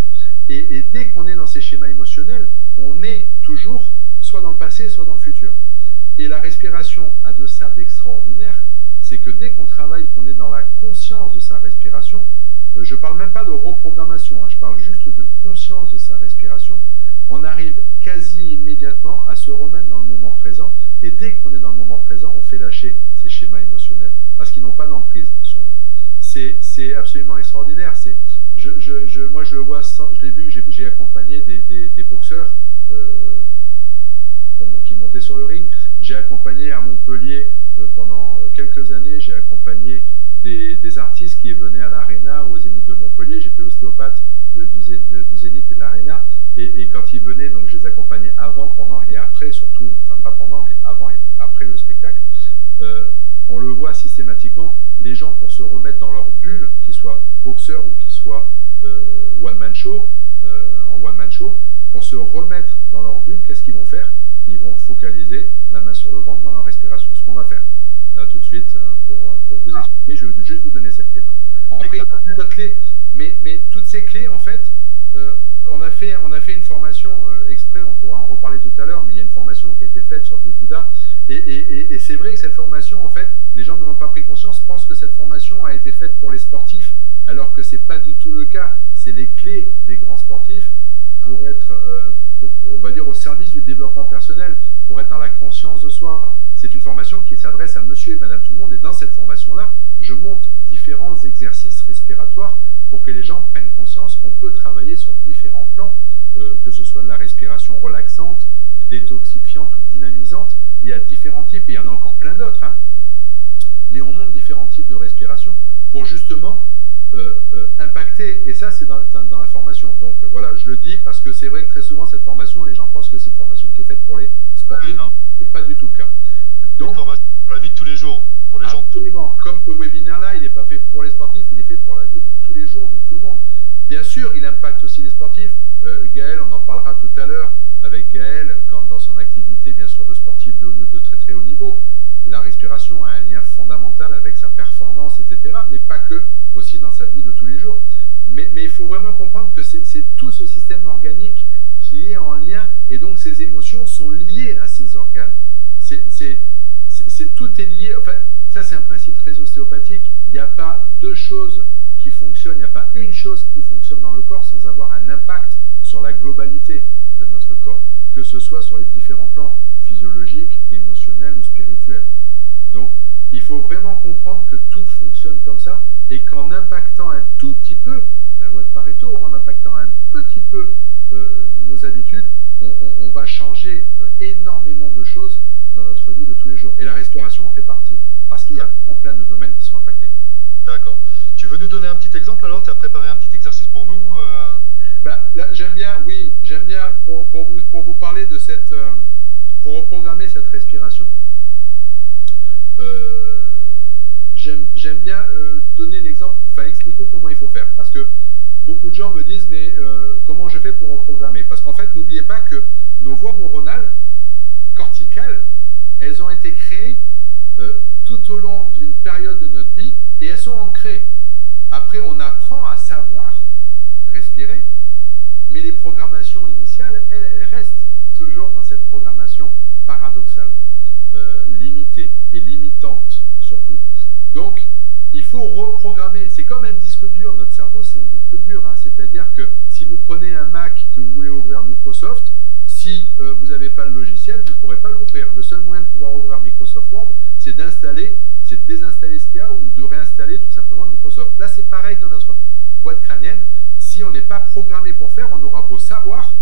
Et dès qu'on est dans ces schémas émotionnels, on est toujours soit dans le passé, soit dans le futur. Et la respiration a de ça d'extraordinaire, c'est que dès qu'on travaille, qu'on est dans la conscience de sa respiration, je ne parle même pas de reprogrammation, je parle juste de conscience de sa respiration, on arrive quasi immédiatement à se remettre dans le moment présent. Et dès qu'on est dans le moment présent, on fait lâcher ces schémas émotionnels parce qu'ils n'ont pas d'emprise sur nous. C'est absolument extraordinaire. Moi, je le vois, je l'ai vu, j'ai accompagné des boxeurs qui montaient sur le ring. J'ai accompagné à Montpellier pendant quelques années, j'ai accompagné des artistes qui venaient à l'Arena, au Zénith de Montpellier. J'étais l'ostéopathe du Zénith et de l'Arena. Et quand ils venaient, donc je les accompagnais avant, pendant et après, surtout, enfin pas pendant, mais avant et après le spectacle. On le voit systématiquement, les gens pour se remettre dans leur bulle, qu'ils soient boxeurs ou qu'ils soient one-man show, en one-man show, pour se remettre dans leur bulle, qu'est-ce qu'ils vont faire? Ils vont focaliser la main sur le ventre dans leur respiration. Ce qu'on va faire là tout de suite pour vous expliquer, je vais juste vous donner cette clé-là. Après, il y a plein d'autres clés, mais toutes ces clés, en fait, on a fait une formation exprès, on pourra en reparler tout à l'heure, mais il y a une formation qui a été faite sur Big Buddha, et c'est vrai que cette formation, en fait, les gens n'en ont pas pris conscience, pensent que cette formation a été faite pour les sportifs, alors que c'est pas du tout le cas. C'est les clés des grands sportifs pour être, on va dire, au service du développement personnel, pour être dans la conscience de soi. C'est une formation qui s'adresse à monsieur et madame tout le monde, et dans cette formation-là, je monte différents exercices respiratoires pour que les gens prennent conscience qu'on peut travailler sur différents plans, que ce soit de la respiration relaxante, détoxifiante ou dynamisante. Il y a différents types, et il y en a encore plein d'autres, hein. Mais on monte différents types de respiration pour justement impacter, et ça c'est dans la formation. Donc voilà, je le dis parce que c'est vrai que très souvent cette formation, les gens pensent que c'est une formation qui est faite pour les sportifs, et pas du tout le cas. Donc, une formation pour la vie de tous les jours, pour les gens de tous les jours. Comme ce webinaire-là, il n'est pas fait pour les sportifs, il est fait pour la vie de tous les jours, de tout le monde. Bien sûr, il impacte aussi les sportifs. Gaël, on en parlera tout à l'heure avec Gaël, dans son activité, bien sûr, de sportif de très très haut niveau. La respiration a un lien fondamental avec sa performance, etc. Mais pas que, aussi dans sa vie de tous les jours. Mais il faut vraiment comprendre que c'est tout ce système organique qui est en lien, et donc ces émotions sont liées à ces organes. Tout est lié. Enfin, ça c'est un principe très ostéopathique. Il n'y a pas deux choses qui fonctionnent, il n'y a pas une chose qui fonctionne dans le corps sans avoir un impact sur la globalité de notre corps, que ce soit sur les différents plans physiologiques, émotionnels ou spirituels. Donc Il faut vraiment comprendre que tout fonctionne comme ça et qu'en impactant un tout petit peu, la loi de Pareto, en impactant un petit peu nos habitudes, on va changer énormément de choses dans notre vie de tous les jours. Et la respiration en fait partie, parce qu'il y a plein de domaines qui sont impactés. D'accord. Tu veux nous donner un petit exemple alors? Tu as préparé un petit exercice pour nous Bah, là, j'aime bien pour vous parler de cette, pour reprogrammer cette respiration. J'aime bien donner l'exemple, enfin expliquer comment il faut faire, parce que beaucoup de gens me disent mais comment je fais pour reprogrammer? Parce qu'en fait, n'oubliez pas que nos voies neuronales corticales, elles ont été créées tout au long d'une période de notre vie et elles sont ancrées. Après, on apprend à savoir respirer, mais les programmations initiales, elles restent toujours dans cette programmation paradoxale, limitée et limitante surtout. Donc, il faut reprogrammer. C'est comme un disque dur. Notre cerveau, c'est un disque dur. Hein. C'est-à-dire que si vous prenez un Mac que vous voulez ouvrir Microsoft, si vous n'avez pas le logiciel, vous ne pourrez pas l'ouvrir. Le seul moyen de pouvoir ouvrir Microsoft Word, c'est d'installer, c'est de désinstaller ce qu'il y a ou de réinstaller tout simplement Microsoft. Là, c'est pareil dans notre boîte crânienne. Si on n'est pas programmé pour faire, on aura beau savoir,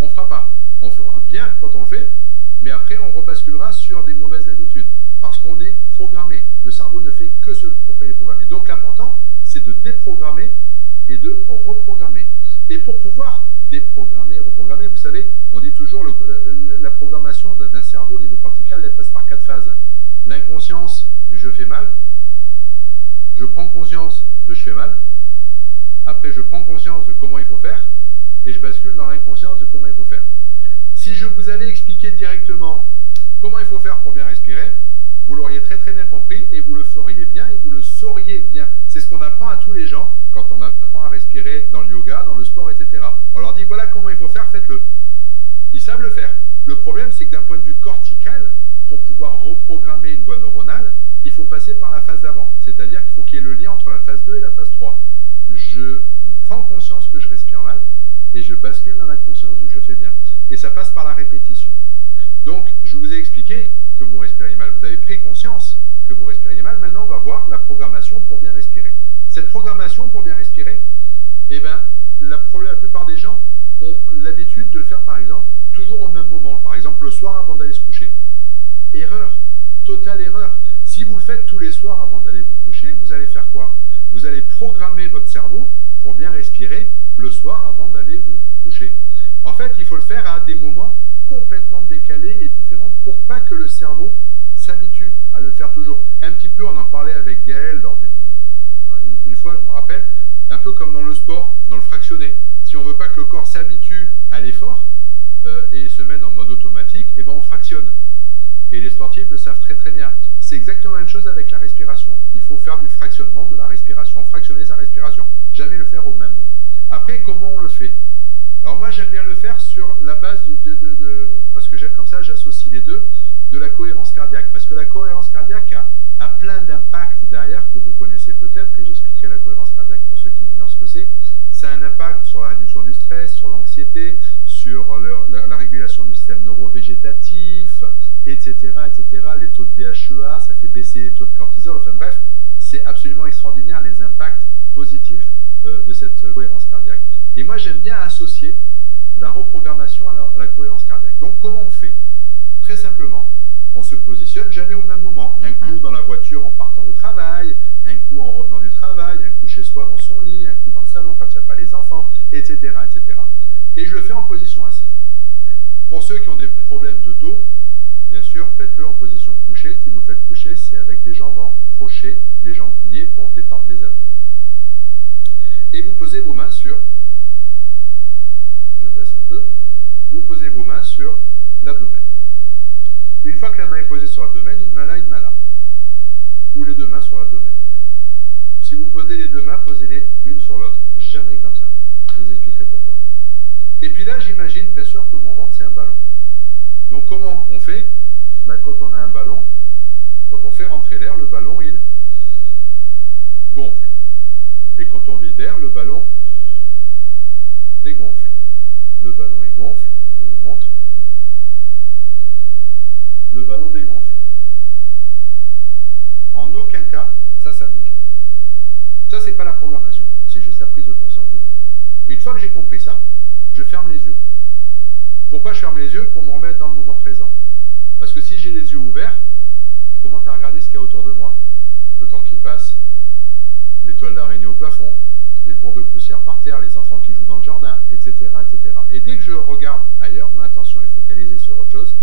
on ne fera pas. On fera bien quand on le fait, mais après, on rebasculera sur des mauvaises habitudes parce qu'on est programmé. Le cerveau ne fait que ce pour les programmer. Donc, l'important, c'est de déprogrammer et de reprogrammer. Et pour pouvoir déprogrammer, reprogrammer, vous savez, on dit toujours la programmation d'un cerveau au niveau cortical, elle passe par 4 phases. L'inconscience du je fais mal, je prends conscience de je fais mal, après je prends conscience de comment il faut faire, et je bascule dans l'inconscience de comment il faut faire. Si je vous avais expliqué directement comment il faut faire pour bien respirer, vous l'auriez très très bien compris et vous le feriez bien et vous le sauriez bien. C'est ce qu'on apprend à tous les gens quand on apprend à respirer dans le yoga, dans le sport, etc. On leur dit voilà comment il faut faire, faites-le. Ils savent le faire. Le problème, c'est que d'un point de vue cortical, pour pouvoir reprogrammer une voie neuronale, il faut passer par la phase d'avant. C'est-à-dire qu'il faut qu'il y ait le lien entre la phase 2 et la phase 3. Je prends conscience que je respire mal et je bascule dans la conscience du je fais bien. Et ça passe par la répétition. Donc, je vous ai expliqué que vous respiriez mal. Vous avez pris conscience que vous respiriez mal. Maintenant, on va voir la programmation pour bien respirer. Cette programmation pour bien respirer, eh ben, la plupart des gens ont l'habitude de le faire, par exemple, toujours au même moment. Par exemple, le soir avant d'aller se coucher. Erreur, totale erreur. Si vous le faites tous les soirs avant d'aller vous coucher, vous allez faire quoi? Vous allez programmer votre cerveau pour bien respirer le soir avant d'aller vous coucher. En fait, il faut le faire à des moments complètement décalés et différents pour pas que le cerveau s'habitue à le faire toujours. Un petit peu, on en parlait avec Gaël lors une fois, je me rappelle, un peu comme dans le sport, dans le fractionné. Si on veut pas que le corps s'habitue à l'effort et se mette en mode automatique, eh ben on fractionne. Et les sportifs le savent très très bien. C'est exactement la même chose avec la respiration. Il faut faire du fractionnement de la respiration, fractionner sa respiration, jamais le faire au même moment. Après, comment on le fait? Alors moi, j'aime bien le faire sur la base parce que j'aime comme ça, j'associe les deux, de la cohérence cardiaque. Parce que la cohérence cardiaque a plein d'impacts derrière que vous connaissez peut-être, et j'expliquerai la cohérence cardiaque pour ceux qui ignorent ce que c'est. Ça a un impact sur la réduction du stress, sur l'anxiété, sur la régulation du système neurovégétatif, etc., etc. Les taux de DHEA, ça fait baisser les taux de cortisol. Enfin bref, c'est absolument extraordinaire les impacts positifs de cette cohérence cardiaque. Et moi, j'aime bien associer la reprogrammation à la cohérence cardiaque. Donc, comment on fait? Très simplement, on se positionne jamais au même moment. Un coup dans la voiture en partant au travail, un coup en revenant du travail, un coup chez soi dans son lit, un coup dans le salon quand il n'y a pas les enfants, etc., etc. Et je le fais en position assise. Pour ceux qui ont des problèmes de dos, bien sûr, faites-le en position couchée. Si vous le faites coucher, c'est avec les jambes en crochet, les jambes pliées pour détendre les abdos. Et vous posez vos mains sur, je baisse un peu, vous posez vos mains sur l'abdomen. Une fois que la main est posée sur l'abdomen, une main là, une main là. Ou les deux mains sur l'abdomen. Si vous posez les deux mains, posez-les l'une sur l'autre. Jamais comme ça. Je vous expliquerai pourquoi. Et puis là, j'imagine, bien sûr, que mon ventre, c'est un ballon. Donc, comment on fait? Ben, quand on a un ballon, quand on fait rentrer l'air, le ballon, il gonfle. Et quand on vide l'air, le ballon dégonfle. Le ballon, il gonfle. Je vous montre. Le ballon dégonfle. En aucun cas, ça bouge. Ça, c'est pas la programmation. C'est juste la prise de conscience du mouvement. Une fois que j'ai compris ça, je ferme les yeux. Pourquoi je ferme les yeux? Pour me remettre dans le moment présent. Parce que si j'ai les yeux ouverts, je commence à regarder ce qu'il y a autour de moi. Le temps qui passe, les toiles d'araignée au plafond, les bourres de poussière par terre, les enfants qui jouent dans le jardin, etc., etc. Et dès que je regarde ailleurs, mon attention est focalisée sur autre chose,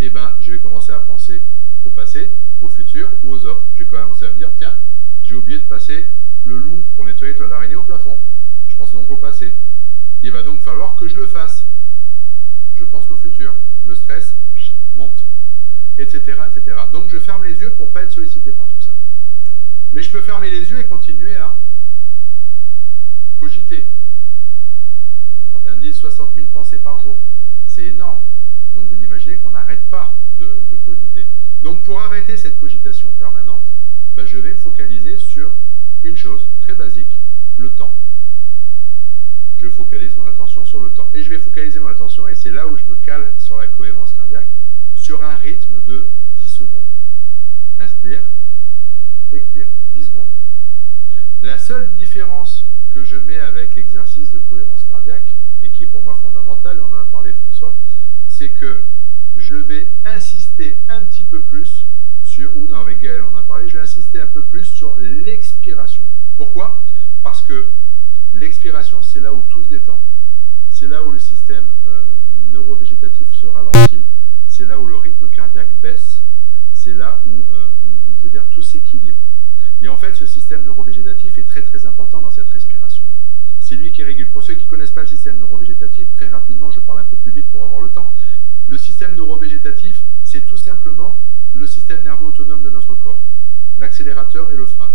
eh ben, je vais commencer à penser au passé, au futur ou aux autres. Je vais commencer à me dire, tiens, j'ai oublié de passer le loup pour nettoyer les toiles d'araignée au plafond. Je pense donc au passé. Il va donc falloir que je le fasse. Je pense au futur. Le stress monte, etc., etc. Donc, je ferme les yeux pour ne pas être sollicité par tout ça. Mais je peux fermer les yeux et continuer à cogiter. Certains disent 60 000 pensées par jour. C'est énorme. Donc, vous imaginez qu'on n'arrête pas de cogiter. Donc, pour arrêter cette cogitation permanente, ben, je vais me focaliser sur une chose très basique, le temps. Je focalise mon attention sur le temps. Et je vais focaliser mon attention, et c'est là où je me cale sur la cohérence cardiaque, sur un rythme de 10 secondes. Inspire, expire, 10 secondes. La seule différence que je mets avec l'exercice de cohérence cardiaque, et qui est pour moi fondamental, on en a parlé François, c'est que je vais insister un petit peu plus sur, ou avec Gaël on en a parlé, je vais insister un peu plus sur l'expiration. Pourquoi? Parce que l'expiration, c'est là où tout se détend. C'est là où le système neurovégétatif se ralentit. C'est là où le rythme cardiaque baisse. C'est là où, je veux dire, tout s'équilibre. Et en fait, ce système neurovégétatif est très très important dans cette respiration. C'est lui qui régule. Pour ceux qui ne connaissent pas le système neurovégétatif, très rapidement, je parle un peu plus vite pour avoir le temps. Le système neurovégétatif, c'est tout simplement le système nerveux autonome de notre corps. L'accélérateur et le frein.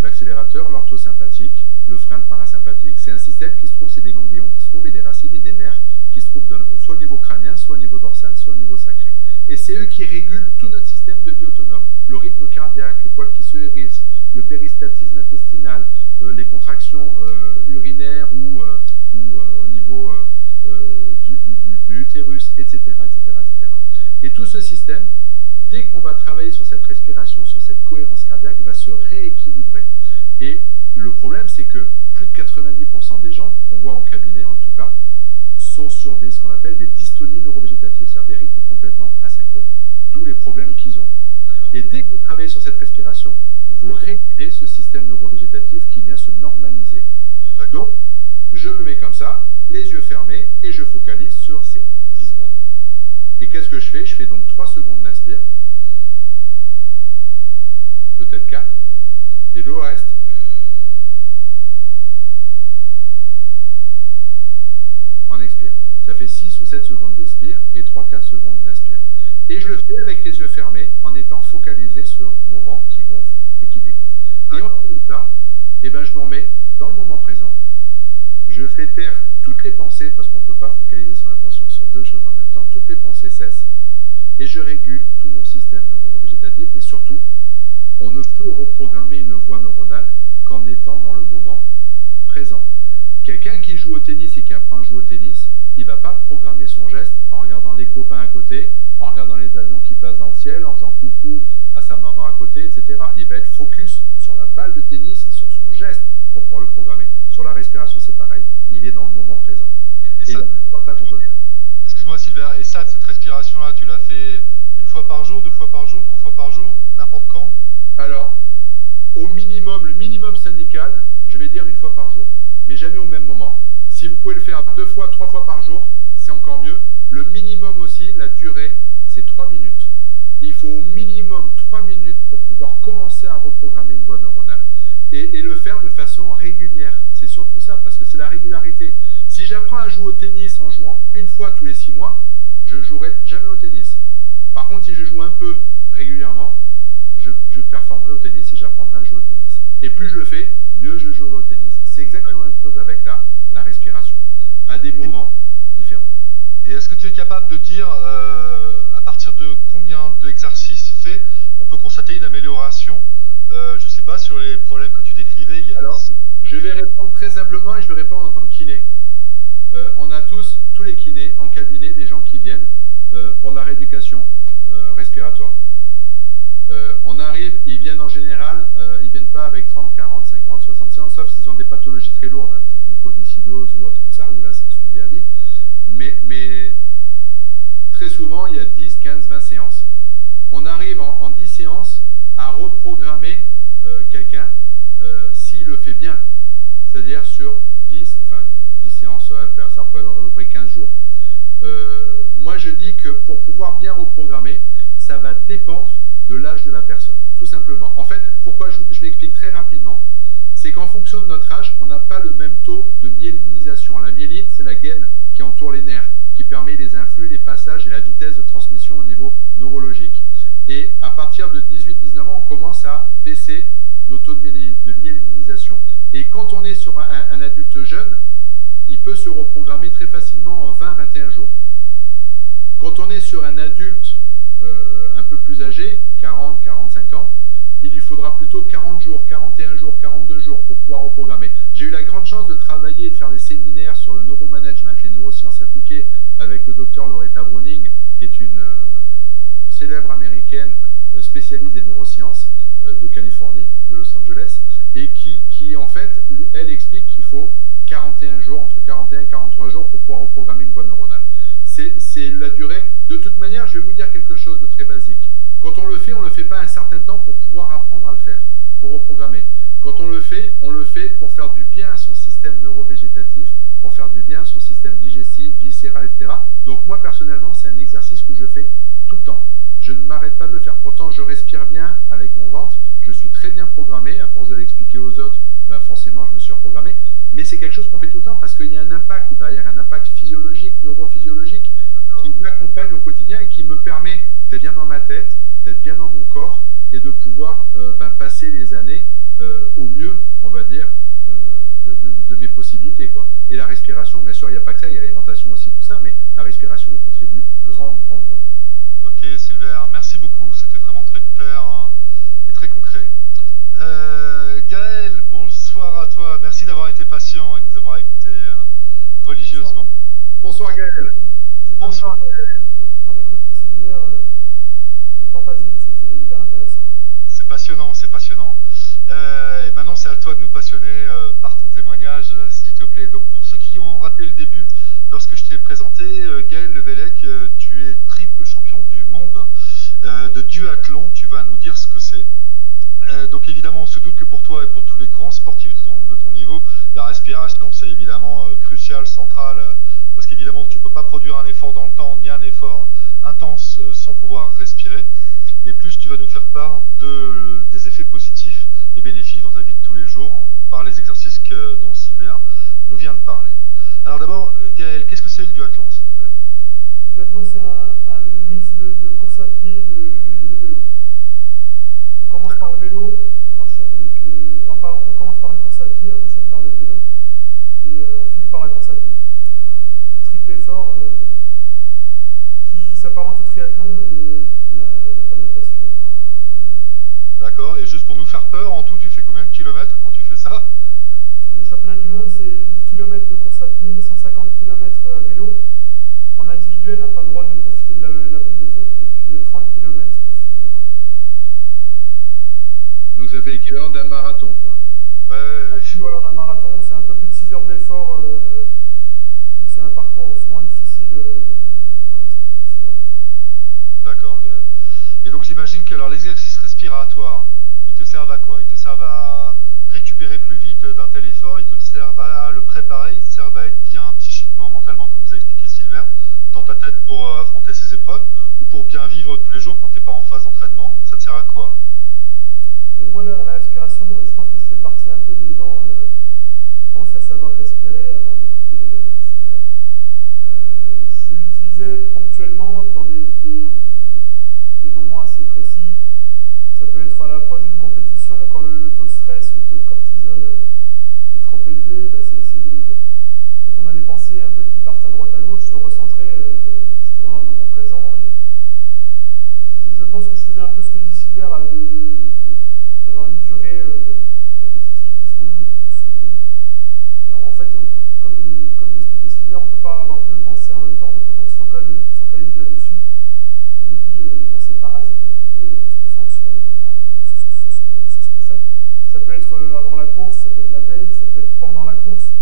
L'accélérateur, l'orthosympathique, le frein, le parasympathique. C'est un système qui se trouve, c'est des ganglions qui se trouvent et des racines et des nerfs qui se trouvent soit au niveau crânien, soit au niveau dorsal, soit au niveau sacré. Et c'est eux qui régulent tout notre système de vie autonome. Le rythme cardiaque, les poils qui se hérissent, le péristaltisme intestinal, les contractions urinaires ou au niveau de l'utérus, etc., etc., etc. Et tout ce système, dès qu'on va travailler sur cette respiration, sur cette cohérence cardiaque, va se rééquilibrer. Et le problème, c'est que plus de 90% des gens qu'on voit en cabinet, en tout cas, sont sur ce qu'on appelle des dystonies neurovégétatives, c'est-à-dire des rythmes complètement asynchro, d'où les problèmes qu'ils ont. Et dès que vous travaillez sur cette respiration, vous régulez ce système neurovégétatif qui vient se normaliser. Donc, je me mets comme ça, les yeux fermés, et je focalise sur ces 10 secondes. Et qu'est-ce que je fais? Je fais donc 3 secondes d'inspire, peut-être 4, et le reste, on expire. Ça fait 6 ou 7 secondes d'expire et 3-4 secondes d'inspire. Et je le fais avec les yeux fermés en étant focalisé sur mon ventre qui gonfle et qui dégonfle. Et en faisant ça, eh ben, je me remets dans le moment présent. Je fais taire toutes les pensées parce qu'on ne peut pas focaliser son attention sur 2 choses en même temps. Toutes les pensées cessent et je régule tout mon système neurovégétatif. Et surtout, on ne peut reprogrammer une voie neuronale qu'en étant dans le moment présent. Quelqu'un qui joue au tennis et qui apprend à jouer au tennis, il ne va pas programmer son geste en regardant les copains à côté, en regardant les avions qui passent dans le ciel, en faisant coucou à sa maman à côté, etc. Il va être focus sur la balle de tennis et sur son geste pour pouvoir le programmer. Sur la respiration, c'est pareil. Il est dans le moment présent. Et ça qu'on peut faire. Excuse-moi Sylvain, et ça, cette respiration-là, tu l'as fait 1 fois par jour, 2 fois par jour, 3 fois par jour, n'importe quand? Alors, au minimum, le minimum syndical, je vais dire 1 fois par jour, mais jamais au même moment. Si vous pouvez le faire 2 fois, 3 fois par jour, c'est encore mieux. Le minimum aussi, la durée, c'est 3 minutes. Il faut au minimum 3 minutes pour pouvoir commencer à reprogrammer une voie neuronale. Et le faire de façon régulière. C'est surtout ça, parce que c'est la régularité. Si j'apprends à jouer au tennis en jouant 1 fois tous les 6 mois, je ne jouerai jamais au tennis. Par contre, si je joue un peu régulièrement, je performerai au tennis et j'apprendrai à jouer au tennis. Et plus je le fais, mieux je jouerai au tennis. C'est exactement la même chose avec la respiration, à des moments différents. Et est-ce que tu es capable de dire à partir de combien d'exercices faits, on peut constater une amélioration, je ne sais pas, sur les problèmes que tu décrivais? Alors, je vais répondre très simplement et je vais répondre en tant que kiné. On a tous les kinés en cabinet, des gens qui viennent pour de la rééducation respiratoire. On arrive, ils viennent en général, ils viennent pas avec 30, 40, 50, 60 séances, sauf s'ils ont des pathologies très lourdes, type mucoviscidose ou autre comme ça, où là c'est un suivi à vie. Mais très souvent, il y a 10, 15, 20 séances. On arrive en 10 séances à reprogrammer quelqu'un s'il le fait bien. C'est-à-dire sur 10 séances, ça représente à peu près 15 jours. Moi, je dis que pour pouvoir bien reprogrammer, ça va dépendre de l'âge de la personne, tout simplement. En fait, pourquoi je m'explique très rapidement, c'est qu'en fonction de notre âge, on n'a pas le même taux de myélinisation. La myéline, c'est la gaine qui entoure les nerfs, qui permet les influx, les passages et la vitesse de transmission au niveau neurologique. Et à partir de 18-19 ans, on commence à baisser nos taux de myélinisation. Et quand on est sur un adulte jeune, il peut se reprogrammer très facilement en 20-21 jours. Quand on est sur un adulte un peu plus âgé, 40-45 ans, il lui faudra plutôt 40 jours, 41 jours, 42 jours pour pouvoir reprogrammer. J'ai eu la grande chance de travailler et de faire des séminaires sur le neuromanagement, les neurosciences appliquées avec le docteur Loretta Browning, qui est une célèbre américaine spécialiste des neurosciences de Californie, de Los Angeles, et qui en fait, elle explique qu'il faut 41 jours, entre 41 et 43 jours pour pouvoir reprogrammer une voie neuronale. C'est la durée. De toute manière, je vais vous dire quelque chose de très basique. Quand on le fait pas un certain temps pour pouvoir apprendre à le faire, pour reprogrammer. Quand on le fait pour faire du bien à son système neurovégétatif, pour faire du bien à son système digestif, viscéral, etc. Donc moi, personnellement, c'est un exercice que je fais tout le temps. Je ne m'arrête pas de le faire. Pourtant, je respire bien avec mon ventre. Je suis très bien programmé. À force de l'expliquer aux autres, ben forcément, je me suis reprogrammé. Mais c'est quelque chose qu'on fait tout le temps parce qu'il y a un impact derrière, un impact physiologique, neurophysiologique, qui m'accompagne au quotidien et qui me permet d'être bien dans ma tête, d'être bien dans mon corps et de pouvoir passer les années au mieux, on va dire, de mes possibilités, quoi. Et la respiration, bien sûr, il n'y a pas que ça, il y a l'alimentation aussi, tout ça, mais la respiration y contribue grandement. Ok, Silver, merci beaucoup, c'était vraiment très clair et très concret. Gaël, bonsoir à toi, merci d'avoir été patient et de nous avoir écoutés religieusement. Bonsoir Gaël. Bonsoir. On écoute Silver, le temps passe vite, c'était hyper intéressant. Ouais. C'est passionnant, c'est passionnant. Et maintenant, c'est à toi de nous passionner par ton témoignage, s'il te plaît. Donc, pour ceux qui ont raté le début, lorsque je t'ai présenté, Gaël Lebellec, tu es triple champion du monde de duathlon. Tu vas nous dire ce que c'est. Donc, évidemment, on se doute que pour toi et pour tous les grands sportifs de ton niveau, la respiration, c'est évidemment crucial, central, parce qu'évidemment, tu peux pas produire un effort dans le temps, ni un effort intense sans pouvoir respirer. Mais plus tu vas nous faire part des effets positifs et bénéfiques dans ta vie de tous les jours par les exercices dont Silver nous vient de parler. Alors d'abord, Gaël, qu'est-ce que c'est le duathlon, s'il te plaît? Le duathlon, c'est un mix de course à pied et de vélo. On commence par le vélo, on enchaîne avec... on commence par la course à pied, on enchaîne par le vélo et on finit par la course à pied. C'est un triple effort qui s'apparente au triathlon mais qui n'a pas de natation dans le milieu. D'accord, et juste pour nous faire peur, en tout, tu fais combien de kilomètres quand tu fais ça? Les championnats du monde, c'est 10 km de course à pied, 150 km à vélo. En individuel, on n'a pas le droit de profiter de l'abri des autres, et puis 30 km pour finir. Donc ça fait l'équivalent d'un marathon, quoi. Ouais. Voilà, un marathon, c'est un peu plus de 6 heures d'effort, vu que c'est un parcours souvent difficile. Voilà, c'est un peu plus de 6 heures d'effort. D'accord, Gaël. Et donc j'imagine que alors l'exercice respiratoire, ils te servent à quoi? Ils te servent à récupérer plus vite d'un tel effort, ils te servent à le préparer, ils te servent à être bien psychiquement, mentalement, comme nous a expliqué Silver, dans ta tête pour affronter ces épreuves, ou pour bien vivre tous les jours quand tu n'es pas en phase d'entraînement? Ça te sert à quoi? Moi, la respiration, je pense que je fais partie un peu des gens qui pensaient savoir respirer avant d'écouter Silver. Je l'utilisais ponctuellement dans des moments assez précis. Ça peut être à l'approche d'une compétition, quand le taux de stress ou le taux de cortisol est trop élevé, c'est essayer de, quand on a des pensées un peu qui partent à droite à gauche, se recentrer justement dans le moment présent. Et je pense que je faisais un peu ce que dit Silver, d'avoir une durée répétitive, 10 secondes, 12 secondes. Et en fait, comme l'expliquait Silver, on ne peut pas avoir deux pensées en même temps, donc quand on se focalise là-dessus, on oublie les pensées parasites un petit peu et on se concentre concentre sur le moment, vraiment sur ce qu'on fait. Ça peut être avant la course, ça peut être la veille, ça peut être pendant la course.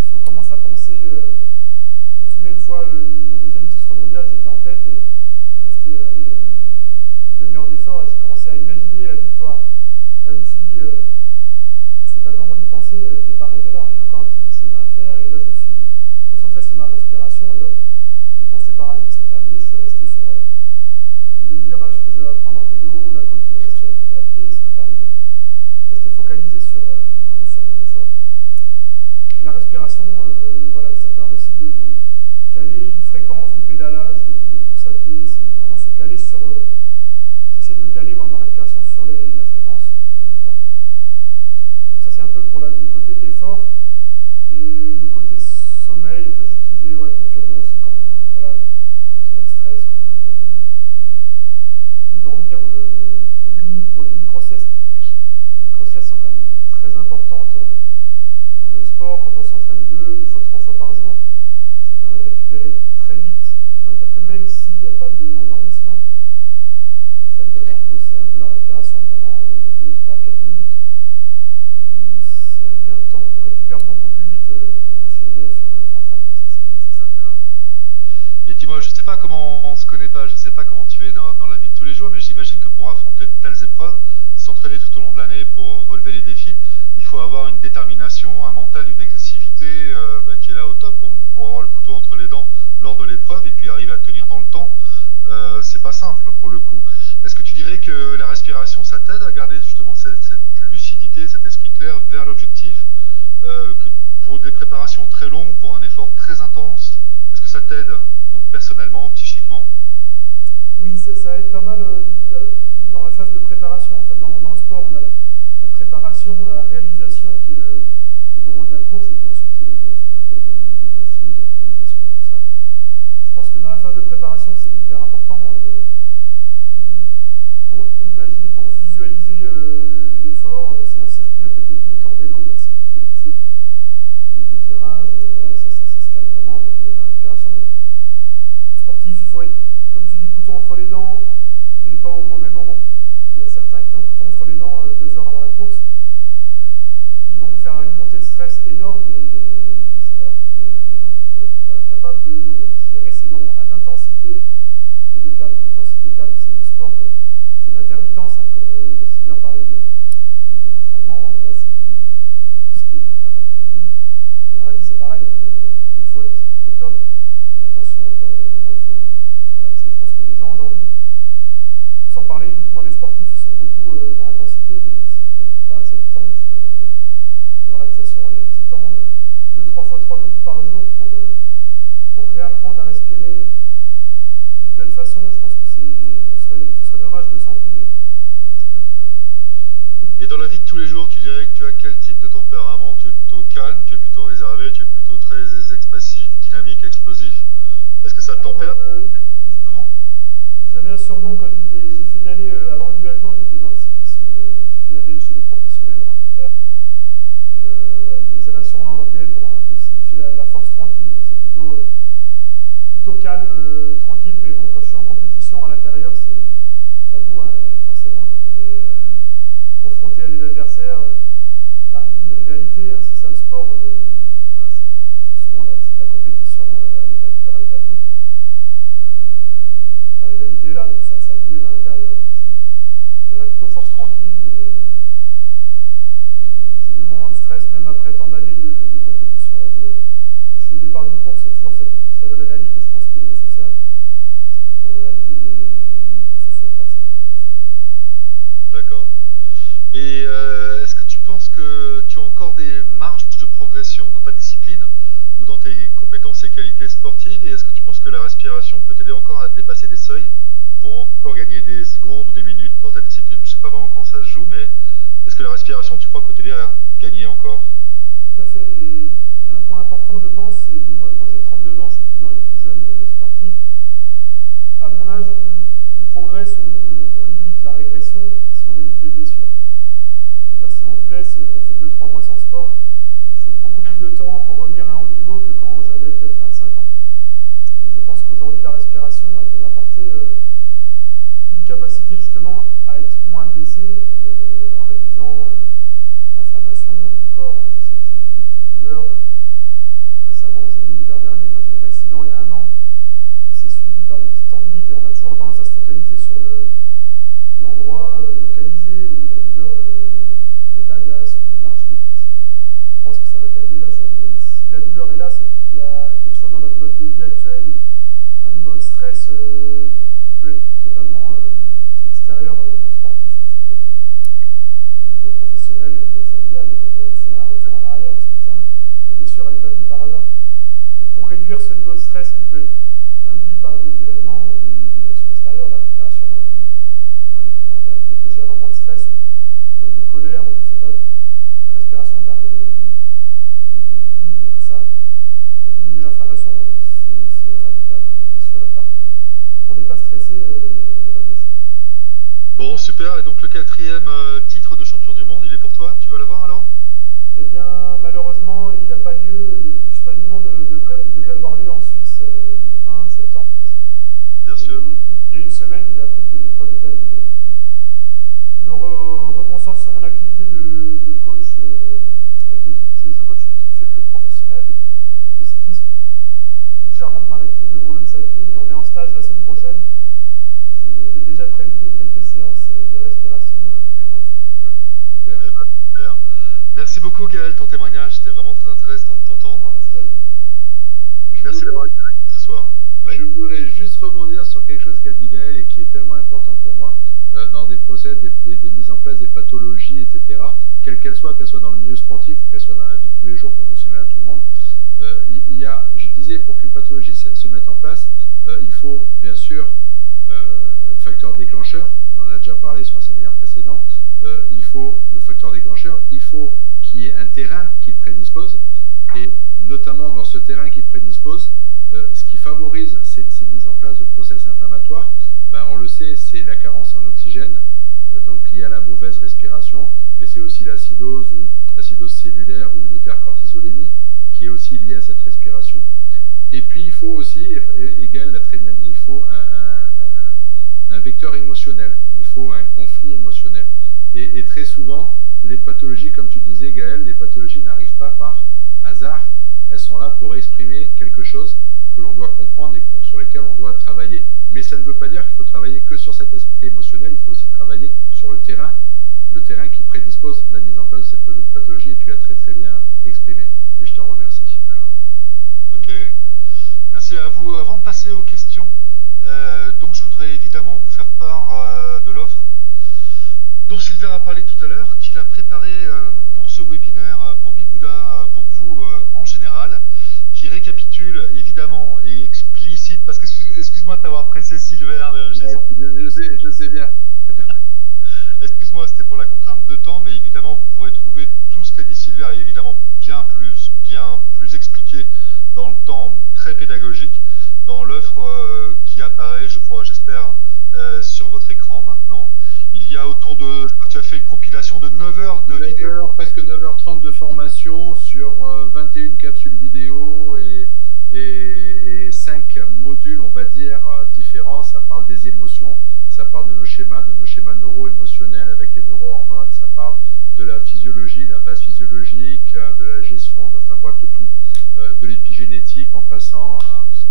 Si on commence à penser, je me souviens une fois, mon deuxième titre mondial, j'étais en tête et il restait une demi-heure d'effort et j'ai commencé à imaginer la victoire. Là, je me suis dit, c'est pas le moment d'y penser, t'es pas arrivé là, il y a encore un petit bout de chemin à faire. Et là, je me suis concentré sur ma respiration et hop, les pensées parasites sont terminées. Je suis resté sur le virage que je devais apprendre en vélo, la côte qui me restait à monter à pied, et ça m'a permis de rester focalisé vraiment sur mon effort. Et la respiration, voilà, ça permet aussi de caler une fréquence de pédalage, de course à pied. C'est vraiment se caler sur. J'essaie de me caler, moi, ma respiration sur la fréquence des mouvements. Donc ça, c'est un peu pour le côté effort. Et le côté sommeil, enfin, j'utilisais ponctuellement aussi quand il y a le stress, quand on a besoin de dormir pour la nuit ou pour les micro-siestes. Les micro-siestes sont quand même très importantes dans le sport, quand on s'entraîne 2, des fois 3 fois par jour. Ça permet de récupérer très vite. Et j'ai envie de dire que même s'il n'y a pas d'endormissement, le fait d'avoir bossé un peu la respiration pendant 2, 3, 4 minutes, c'est un gain de temps. On récupère beaucoup plus vite pour enchaîner sur un autre entraînement. Ça, c'est ça. Et dis-moi, je ne sais pas comment on se connaît pas, je ne sais pas comment tu es dans la vie de tous les jours, mais j'imagine que pour affronter de telles épreuves, s'entraîner tout au long de l'année pour relever les défis, il faut avoir une détermination, un mental, une agressivité qui est là au top pour avoir le couteau entre les dents lors de l'épreuve et puis arriver à tenir dans le temps. C'est pas simple pour le coup. Est-ce que tu dirais que la respiration, ça t'aide à garder justement cette lucidité, cet esprit clair vers l'objectif, que pour des préparations très longues, pour un effort très intense, est-ce que ça t'aide donc personnellement, psychiquement? Oui, ça aide pas mal dans la phase de préparation. En fait, dans le sport, on a la préparation, on a la réalisation qui est le moment de la course, et puis ensuite ce qu'on appelle le débriefing, capitalisation, tout ça. Je pense que dans la phase de préparation, c'est hyper important pour imaginer, pour visualiser l'effort. S'il y a un circuit un peu technique en vélo, c'est visualiser les virages, voilà, et ça se cale vraiment avec la respiration. Mais sportif, il faut être, comme tu dis, couteau entre les dents, mais pas au mauvais moment. Il y a certains qui ont couteau entre les dents 2 heures avant la course. Ils vont faire une montée de stress énorme et ça va leur couper les jambes. Il faut être capable de gérer ces moments d'intensité et de calme. Intensité, calme, c'est le sport, c'est l'intermittence, hein, comme Sylvia parlait de l'entraînement. Voilà, c'est des intensités, de l'intervalle training. Dans la vie, c'est pareil. Il y a des moments où il faut être au top, une attention au top, et à un moment où il faut se relaxer. Je pense que les gens aujourd'hui, sans parler uniquement des sportifs, ils sont beaucoup dans l'intensité, mais ils n'ont peut-être pas assez de temps justement de relaxation et un petit temps, 2-3 fois 3 minutes par jour pour réapprendre à respirer d'une belle façon. Je pense que ce serait dommage de s'en priver, quoi. Bien sûr. Et dans la vie de tous les jours, tu dirais que tu as quel type de tempérament? Tu es plutôt calme, tu es plutôt réservé, tu es plutôt très expressif, dynamique, explosif? Est-ce que ça te tempère? J'avais un surnom quand j'ai fait une année avant le duathlon, j'étais dans le cyclisme, donc j'ai fait une année chez les professionnels en Angleterre. Et voilà, ils avaient un surnom en anglais pour un peu signifier la force tranquille. Moi, c'est plutôt calme, tranquille, mais bon, quand je suis en compétition à l'intérieur, ça boue, hein, forcément, quand on est confronté à des adversaires, une rivalité, hein, c'est ça le sport. Voilà, souvent c'est de la compétition à l'état pur, à l'état brut. Donc la rivalité est là, donc ça bouillonne à l'intérieur. Donc je dirais plutôt force tranquille, mais j'ai mes moments de stress, même après tant d'années de compétition. Quand je suis au départ d'une course, il y a toujours cette petite adrénaline, je pense, qui est nécessaire pour pour se surpasser, quoi. D'accord. Et est-ce que tu penses que tu as encore des marges de progression dans ta discipline ou dans tes compétences et qualités sportives? Et est-ce que tu penses que la respiration peut t'aider encore à dépasser des seuils pour encore gagner des secondes ou des minutes dans ta discipline? Je ne sais pas vraiment comment ça se joue, mais est-ce que la respiration, tu crois, peut t'aider à gagner encore? Tout à fait. Et il y a un point important, je pense, c'est moi, bon, j'ai 32 ans, je ne suis plus dans les tout jeunes sportifs. À mon âge, on progresse ou on limite la régression si on évite les blessures. Je veux dire, si on se blesse, on fait 2-3 mois sans sport, il faut beaucoup plus de temps pour revenir à un haut niveau que quand j'avais peut-être 25 ans. Et je pense qu'aujourd'hui, la respiration, elle peut m'apporter une capacité justement à être moins blessé en réduisant l'inflammation du corps. Je sais que j'ai des petites douleurs récemment au genou l'hiver dernier. Enfin, j'ai eu un accident il y a 1 an qui s'est suivi par des petites tendinites et on a toujours tendance à se focaliser sur l'endroit localisé où la douleur, on met de la glace, on met de l'argile, on pense que ça va calmer la chose, mais si la douleur est là, c'est qu'il y a quelque chose dans notre mode de vie actuel ou un niveau de stress qui peut être totalement extérieur au monde sportif, hein. Ça peut être au niveau professionnel, au niveau familial, et quand on fait un retour en arrière, on se dit tiens, la blessure elle n'est pas venue par hasard. Et pour réduire ce niveau de stress qui peut être induit par des événements ou des actions extérieures, la respiration, moi, elle est primordiale. Dès que j'ai un moment de stress ou même de colère, ou je sais pas, la respiration permet de diminuer tout ça, de diminuer l'inflammation. C'est radical, hein. Les blessures, elles partent. Quand on n'est pas stressé, on n'est pas blessé. Bon, super. Et donc le 4e titre de champion du monde, il est pour toi? Tu vas l'avoir alors? Eh bien, malheureusement, il n'a pas lieu. Les championnats du monde devaient avoir lieu en Suisse le 20 septembre prochain. Bien sûr. Il y a une semaine, j'ai appris que l'épreuve était annulée. Donc, je me reconcentre sur mon activité de coach avec l'équipe. Je coach une équipe féminine professionnelle, l'équipe de cyclisme, l'équipe Charente-Maritime Women's Cycling, et on est en stage la semaine prochaine. J'ai déjà prévu quelques séances de respiration pendant le stage. Super. Eh ben, super. Merci beaucoup Gaël, ton témoignage, c'était vraiment très intéressant de t'entendre. Merci à vous. Merci d'avoir été avec nous ce soir. Oui. Je voudrais juste rebondir sur quelque chose qu'a dit Gaël et qui est tellement important pour moi dans des process, des mises en place des pathologies, etc. Quelles qu'elles soient dans le milieu sportif ou qu'elles soient dans la vie de tous les jours pour monsieur et madame tout le monde. Je disais, pour qu'une pathologie se mette en place, il faut bien sûr facteur déclencheur, on en a déjà parlé sur un séminaire précédent, il faut le facteur déclencheur, il faut qu'il y ait un terrain qui prédispose, et notamment dans ce terrain qui prédispose, ce qui favorise ces mises en place de process inflammatoires, ben on le sait, c'est la carence en oxygène, donc liée à la mauvaise respiration, mais c'est aussi l'acidose ou l'acidose cellulaire ou l'hypercortisolémie qui est aussi liée à cette respiration. Et puis il faut aussi, et Gaël l'a très bien dit, il faut un vecteur émotionnel, il faut un conflit émotionnel. Et très souvent, les pathologies, comme tu disais Gaël, les pathologies n'arrivent pas par hasard, elles sont là pour exprimer quelque chose que l'on doit comprendre et sur lesquels on doit travailler. Mais ça ne veut pas dire qu'il faut travailler que sur cet aspect émotionnel, il faut aussi travailler sur le terrain qui prédispose la mise en place de cette pathologie, et tu l'as très très bien exprimé. Et je t'en remercie. Ok, merci à vous. Avant de passer aux questions, donc je voudrais évidemment vous faire part de l'offre dont Sylvain a parlé tout à l'heure, qu'il a préparé pour ce webinaire, pour Bigouda, pour vous en général, qui récapitule évidemment et explicite, parce que excuse-moi de t'avoir pressé Sylvain. Je sais bien. Excuse-moi, c'était pour la contrainte de temps, mais évidemment vous pourrez trouver tout ce qu'a dit Sylvain, et évidemment bien plus expliqué dans le temps, très pédagogique, dans l'offre qui apparaît, je crois, j'espère, sur votre écran maintenant. Il y a autour de, je crois que tu as fait une compilation de 9 heures de vidéos. Presque 9h30 de formation sur 21 capsules vidéo et 5 modules, on va dire, différents. Ça parle des émotions, ça parle de nos schémas neuro-émotionnels avec les neurohormones, ça parle de la physiologie, la base physiologique, de la gestion, enfin bref, de tout, de l'épigénétique en passant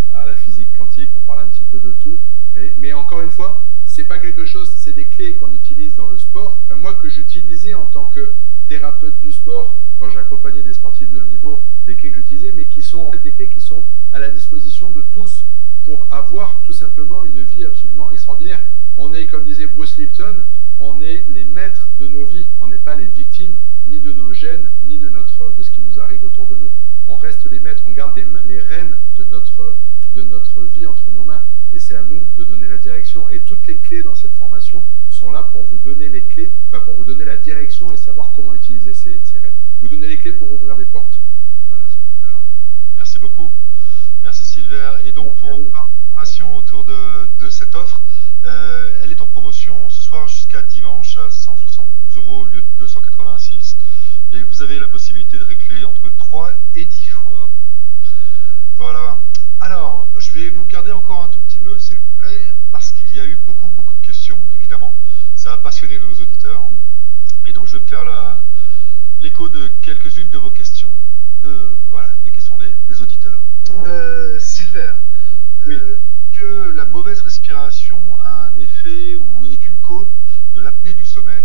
à la physique quantique, on parle un petit peu de tout. Mais encore une fois, c'est pas quelque chose, c'est des clés qu'on utilise dans le sport. Enfin, moi, que j'utilisais en tant que thérapeute du sport, quand j'accompagnais des sportifs de haut niveau, des clés que j'utilisais, mais qui sont en fait des clés qui sont à la disposition de tous pour avoir tout simplement une vie absolument extraordinaire. On est, comme disait Bruce Lipton, on est les maîtres de nos vies. On n'est pas les victimes ni de nos gènes, ni de ce qui nous arrive autour de nous. On reste les maîtres, on garde les rênes de notre vie entre nos mains. Et c'est à nous de donner la direction. Et toutes les clés dans cette formation sont là pour vous donner les clés, enfin pour vous donner la direction et savoir comment utiliser ces rênes. Vous donner les clés pour ouvrir des portes. Voilà. Super. Merci beaucoup. Merci Sylvain. Et donc pour l'information autour de cette offre, elle est en promotion ce soir jusqu'à dimanche à 172 € au lieu de 286. Et vous avez la possibilité de régler entre 3 et 10 fois. Voilà. Alors, je vais vous garder encore un tout petit peu, s'il vous plaît, parce qu'il y a eu beaucoup de questions. questions, évidemment. Ça a passionné nos auditeurs. Et donc, je vais me faire l'écho de quelques-unes de vos questions. Voilà, des questions des auditeurs. Silver, oui. que la mauvaise respiration a un effet ou est une cause de l'apnée du sommeil?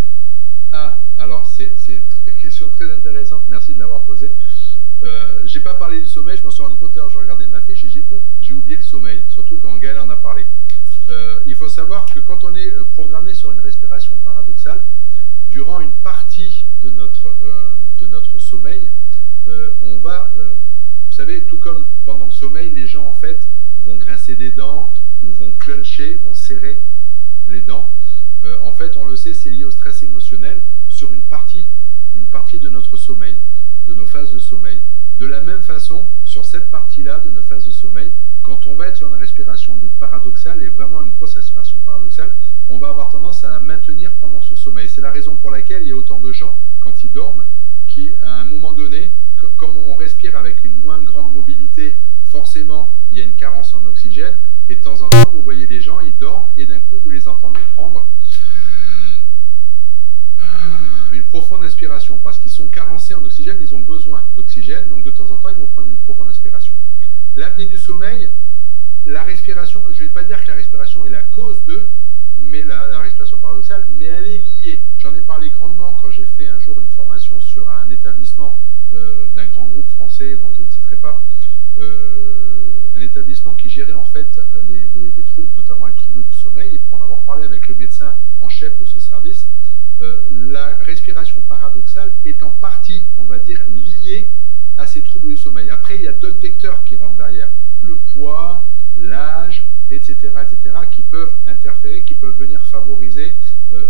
Ah, alors c'est une question très intéressante, merci de l'avoir posée. J'ai pas parlé du sommeil, je m'en suis rendu compte, je regardais ma fiche et j'ai oublié le sommeil, surtout quand Gaël en a parlé. Il faut savoir que quand on est programmé sur une respiration paradoxale, durant une partie de notre sommeil, on va, vous savez, tout comme pendant le sommeil, les gens en fait vont grincer des dents ou vont clencher, vont serrer les dents. En fait, on le sait, c'est lié au stress émotionnel sur une partie de notre sommeil, de nos phases de sommeil. De la même façon, sur cette partie-là de nos phases de sommeil, quand on va être sur une respiration dite paradoxale, et vraiment une grosse respiration paradoxale, on va avoir tendance à la maintenir pendant son sommeil. C'est la raison pour laquelle il y a autant de gens, quand ils dorment, qui, à un moment donné, comme on respire avec une moins grande mobilité, forcément, il y a une carence en oxygène, et de temps en temps, vous voyez les gens, ils dorment, et d'un coup, vous les entendez prendre une profonde inspiration, parce qu'ils sont carencés en oxygène, ils ont besoin d'oxygène, donc de temps en temps, ils vont prendre une profonde inspiration. L'apnée du sommeil, la respiration, je ne vais pas dire que la respiration est la cause de, mais la respiration paradoxale, mais elle est liée. J'en ai parlé grandement quand j'ai fait un jour une formation sur un établissement d'un grand groupe français, dont je ne citerai pas, un établissement qui gérait en fait les troubles, notamment les troubles du sommeil, et pour en avoir parlé avec le médecin en chef de ce service, la respiration paradoxale est en partie, on va dire, liée à ces troubles du sommeil. Après, il y a d'autres vecteurs qui rentrent derrière, le poids, l'âge, etc., qui peuvent interférer, qui peuvent venir favoriser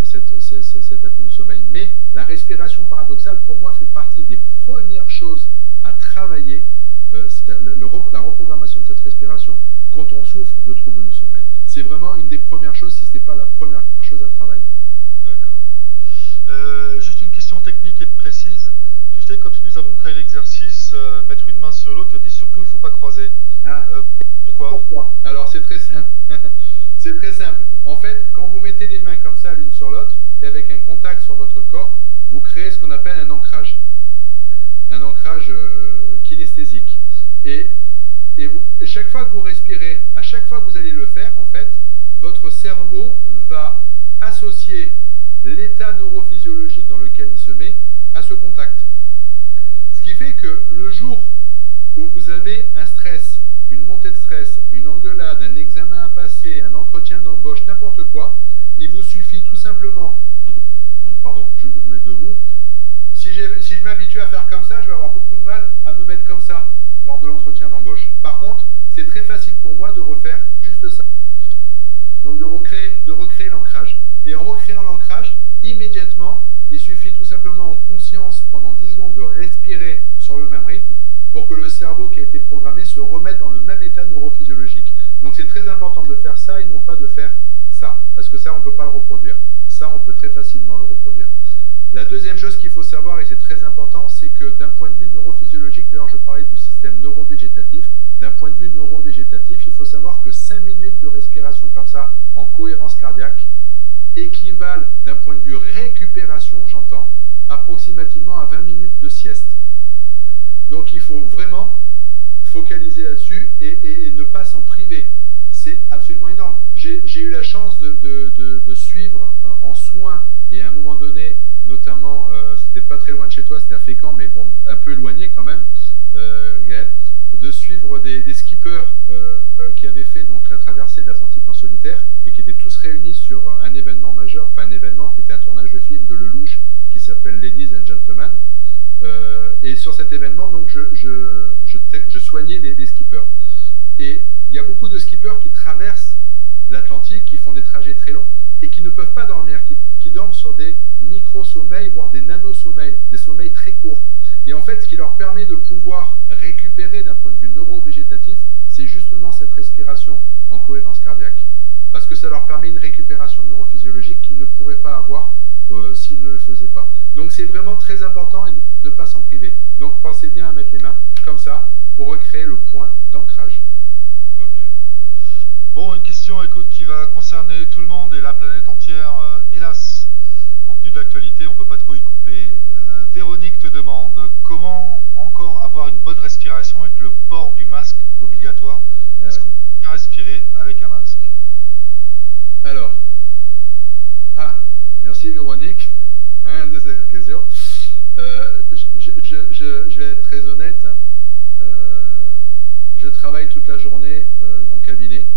cette apnée du sommeil. Mais la respiration paradoxale, pour moi, fait partie des premières choses à travailler, la reprogrammation de cette respiration quand on souffre de troubles du sommeil. C'est vraiment une des premières choses, si ce n'est pas la première chose à travailler. D'accord. Juste une question technique et précise. Tu sais, quand tu nous as montré l'exercice, mettre une main sur l'autre, tu as dit surtout il ne faut pas croiser. Pourquoi? Alors c'est très simple. C'est très simple. En fait, quand vous mettez les mains comme ça l'une sur l'autre, et avec un contact sur votre corps, vous créez ce qu'on appelle un ancrage. Un ancrage kinesthésique. Et chaque fois que vous respirez, à chaque fois que vous allez le faire, en fait, votre cerveau va associer l'état neurophysiologique dans lequel il se met à ce contact. Ce qui fait que le jour où vous avez un stress, une montée de stress, une engueulade, un examen à passer, un entretien d'embauche, n'importe quoi, il vous suffit tout simplement, pardon, je me mets debout, si je m'habitue à faire comme ça, je vais avoir beaucoup de mal à me mettre comme ça lors de l'entretien d'embauche. Par contre, c'est très facile pour moi de refaire juste ça. Donc de recréer l'ancrage. Et en recréant l'ancrage, immédiatement, il suffit tout simplement en conscience pendant 10 secondes de respirer sur le même rythme pour que le cerveau qui a été programmé se remette dans le même état neurophysiologique. Donc c'est très important de faire ça et non pas de faire ça, parce que ça, on ne peut pas le reproduire. Ça, on peut très facilement le reproduire. La deuxième chose qu'il faut savoir, et c'est très important, c'est que d'un point de vue neurophysiologique, d'ailleurs je parlais du système neurovégétatif, d'un point de vue neurovégétatif, il faut savoir que 5 minutes de respiration comme ça, en cohérence cardiaque, équivalent d'un point de vue récupération, j'entends, approximativement à 20 minutes de sieste. Donc il faut vraiment focaliser là-dessus et ne pas s'en priver. C'est absolument énorme. J'ai eu la chance de suivre en soins, et à un moment donné, notamment, c'était pas très loin de chez toi, c'était à Fécamp, mais bon, un peu éloigné quand même, Gaël, de suivre des skippers qui avaient fait donc la traversée de l'Atlantique en solitaire et qui étaient tous réunis sur un événement majeur, enfin un événement qui était un tournage de film de Lelouch qui s'appelle Ladies and Gentlemen. Et sur cet événement, donc, je soignais les skippers. Et il y a beaucoup de skippers qui traversent l'Atlantique, qui font des trajets très longs et qui ne peuvent pas dormir, qui dorment sur des micro-sommeils, voire des nano-sommeils, des sommeils très courts. Et en fait, ce qui leur permet de pouvoir récupérer d'un point de vue neurovégétatif, c'est justement cette respiration en cohérence cardiaque. Parce que ça leur permet une récupération neurophysiologique qu'ils ne pourraient pas avoir s'ils ne le faisaient pas. Donc c'est vraiment très important de ne pas s'en priver. Donc pensez bien à mettre les mains comme ça pour recréer le point d'ancrage. Ok. Bon, une question écoute, qui va concerner tout le monde et la planète entière. Hélas, compte tenu de l'actualité, on peut pas trop y couper. Véronique te demande comment encore avoir une bonne respiration avec le port du masque obligatoire. Est-ce qu'on peut bien respirer avec un masque? Alors, merci Véronique de cette question. Je vais être très honnête. Hein. Je travaille toute la journée en cabinet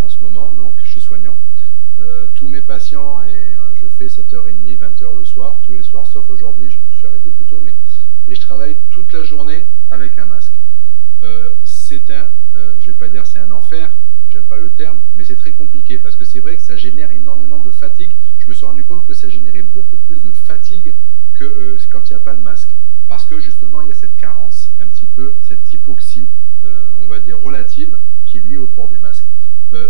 en ce moment, donc je suis soignant. Tous mes patients, et je fais 7h30, 20h le soir, tous les soirs, sauf aujourd'hui, je me suis arrêté plus tôt, et je travaille toute la journée avec un masque. Je vais pas dire c'est un enfer, j'aime pas le terme, mais c'est très compliqué parce que c'est vrai que ça génère énormément de fatigue. Je me suis rendu compte que ça générait beaucoup plus de fatigue que quand il n'y a pas le masque. Parce que justement, il y a cette carence, un petit peu, cette hypoxie, on va dire relative, qui est liée au port du masque.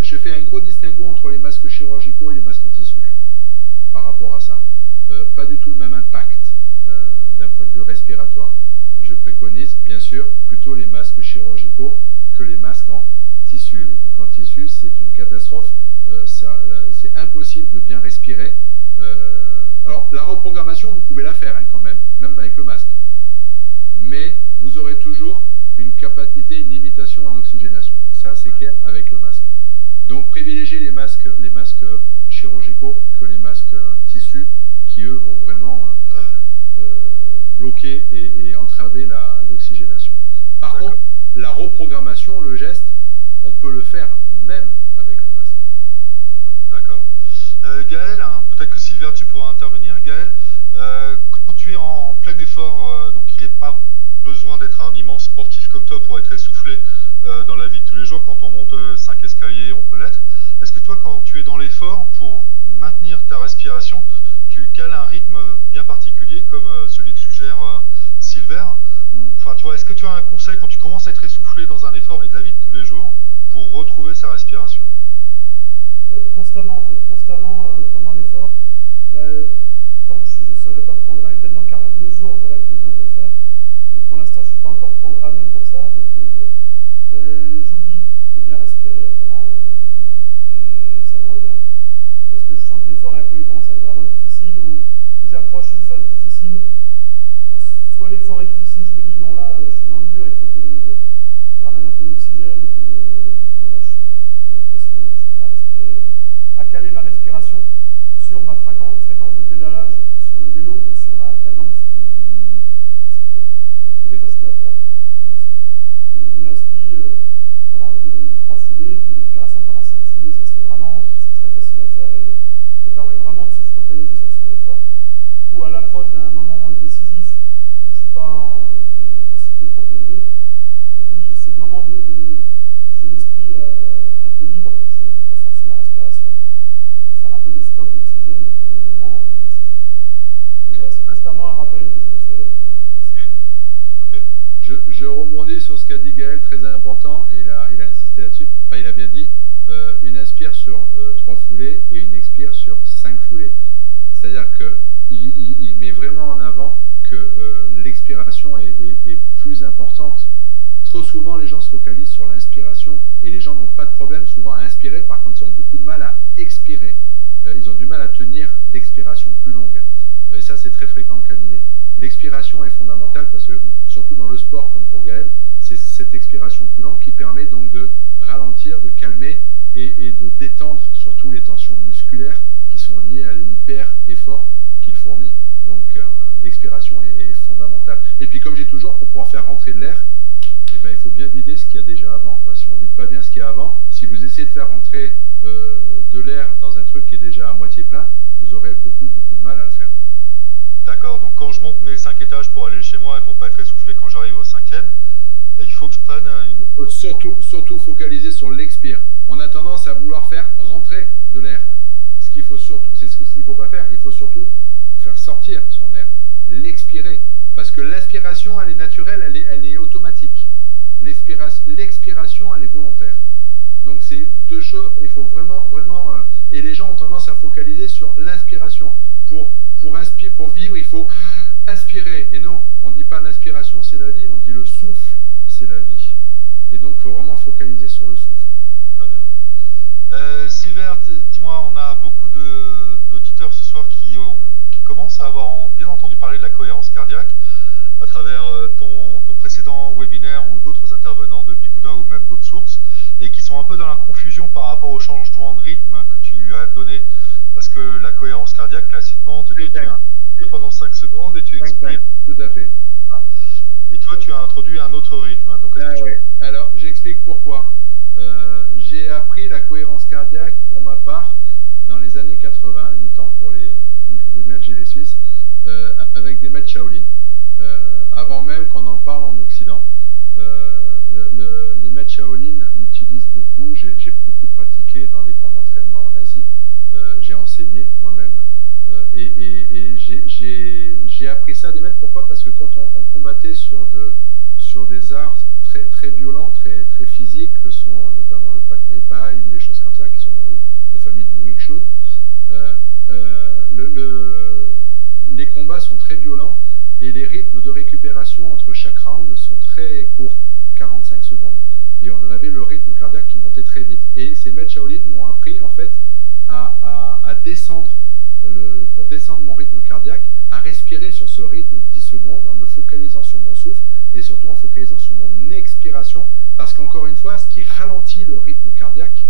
Je fais un gros distinguo entre les masques chirurgicaux et les masques en tissu par rapport à ça. Pas du tout le même impact d'un point de vue respiratoire. Je préconise, bien sûr, plutôt les masques chirurgicaux que les masques en tissu. Les masques en tissu, c'est une catastrophe. C'est impossible de bien respirer. Alors, la reprogrammation, vous pouvez la faire hein, quand même avec le masque. Mais vous aurez toujours une capacité, une limitation en oxygénation. Ça, c'est clair avec le masque. Donc, privilégiez les masques chirurgicaux que les masques tissus qui, eux, vont vraiment bloquer et entraver l'oxygénation. Par contre, la reprogrammation, le geste, on peut le faire même avec le masque. D'accord. Gaël, hein, peut-être que Sylvain, tu pourras intervenir. Gaël, quand tu es en plein effort, donc il n'est pas besoin d'être un immense sportif comme toi pour être essoufflé dans la vie de tous les jours. Quand on monte 5 escaliers, on peut l'être. Est-ce que toi, quand tu es dans l'effort, pour maintenir ta respiration, tu cales un rythme bien particulier comme celui que suggère Sylvain? Enfin, tu vois, est-ce que tu as un conseil quand tu commences à être essoufflé dans un effort, mais de la vie de tous les jours, pour retrouver sa respiration? Constamment, en fait, pendant l'effort. Tant que je ne serai pas programmé, peut-être dans 42 jours, j'aurai plus besoin de le faire. Mais pour l'instant, je ne suis pas encore programmé pour ça. Donc, j'oublie de bien respirer pendant des moments. Et ça me revient. Parce que je sens que l'effort il commence à être vraiment difficile ou j'approche une phase difficile. Alors, soit l'effort est difficile, je me dis, bon là, je suis dans le dur, il faut que je ramène un peu d'oxygène et que je relâche un petit peu la pression et je me mets à respirer, à caler ma respiration sur ma fréquence de pédalage sur le vélo ou sur ma cadence de course à pied. C'est facile à faire. Voilà, c'est une inspi pendant 3 foulées, puis une expiration pendant 5 foulées. Ça se fait vraiment, c'est très facile à faire et ça permet vraiment de se focaliser sur son effort. Ou à l'approche d'un moment décisif, où je ne suis pas dans une intensité trop élevée, je me dis c'est le moment j'ai l'esprit un peu libre, je me concentre sur ma respiration pour faire un peu des stocks d'oxygène pour le moment décisif. Mais voilà, c'est constamment un rappel que je me fais pendant la course. Okay. Je rebondis sur ce qu'a dit Gaël, très important, et il a insisté là-dessus. Enfin, il a bien dit une inspire sur 3 foulées et une expire sur 5 foulées. C'est-à-dire qu'il met vraiment en avant que l'expiration est plus importante. Trop souvent, les gens se focalisent sur l'inspiration et les gens n'ont pas de problème souvent à inspirer. Par contre, ils ont beaucoup de mal à expirer. Ils ont du mal à tenir l'expiration plus longue. Et ça, c'est très fréquent en cabinet. L'expiration est fondamentale parce que, surtout dans le sport comme pour Gaël, c'est cette expiration plus longue qui permet donc de ralentir, de calmer et de détendre surtout les tensions musculaires qui sont liées à l'hyper-effort qu'il fournit. Donc, l'expiration est fondamentale. Et puis, comme j'ai toujours, pour pouvoir faire rentrer de l'air, eh ben, il faut bien vider ce qu'il y a déjà avant, quoi. Si on ne vide pas bien ce qu'il y a avant, si vous essayez de faire rentrer de l'air dans un truc qui est déjà à moitié plein, vous aurez beaucoup de mal à le faire. D'accord, donc quand je monte mes 5 étages pour aller chez moi et pour ne pas être essoufflé quand j'arrive au 5e, il faut que je prenne une... Il faut surtout focaliser sur l'expire. On a tendance à vouloir faire rentrer de l'air. Ce qu'il faut surtout, c'est ce qu'il ne faut pas faire, il faut surtout faire sortir son air, l'expirer. Parce que l'inspiration, elle est naturelle, elle est automatique. L'expiration, elle est volontaire. Donc, c'est 2 choses. Il faut vraiment... et les gens ont tendance à focaliser sur l'inspiration. Pour vivre, il faut inspirer. Et non, on ne dit pas l'inspiration, c'est la vie. On dit le souffle, c'est la vie. Et donc, il faut vraiment focaliser sur le souffle. Très bien. Silver, dis-moi, on a beaucoup d'auditeurs ce soir qui commencent à avoir bien entendu parler de la cohérence cardiaque à travers ton précédent webinaire ou d'autres intervenants de Bibouda ou même d'autres sources, et qui sont un peu dans la confusion par rapport au changement de rythme que tu as donné, parce que la cohérence cardiaque, classiquement, on te dit tu inspires pendant 5 secondes et tu expires. Tout à fait. Et toi, tu as introduit un autre rythme. Donc, Alors, j'explique pourquoi. J'ai appris la cohérence cardiaque pour ma part dans les années 80, 8 ans pour les Belges et les Suisses, avec des maîtres Shaolin. Avant même qu'on en parle en Occident, les maîtres Shaolin l'utilisent beaucoup. J'ai beaucoup pratiqué dans les camps d'entraînement en Asie. J'ai enseigné moi-même et j'ai appris ça des maîtres. Pourquoi? Parce que quand on combattait sur des arts très violents, très physiques, que sont notamment le Pak Mai Pai ou les choses comme ça, qui sont dans les familles du Wing Chun, les combats sont très violents et les rythmes de récupération entre chaque round sont très courts, 45 secondes. Et on avait le rythme cardiaque qui montait très vite. Et ces maîtres Shaolin m'ont appris en fait à descendre, pour descendre mon rythme cardiaque, à respirer sur ce rythme de 10 secondes en me focalisant sur mon souffle et surtout en focalisant sur mon expiration, parce qu'encore une fois, ce qui ralentit le rythme cardiaque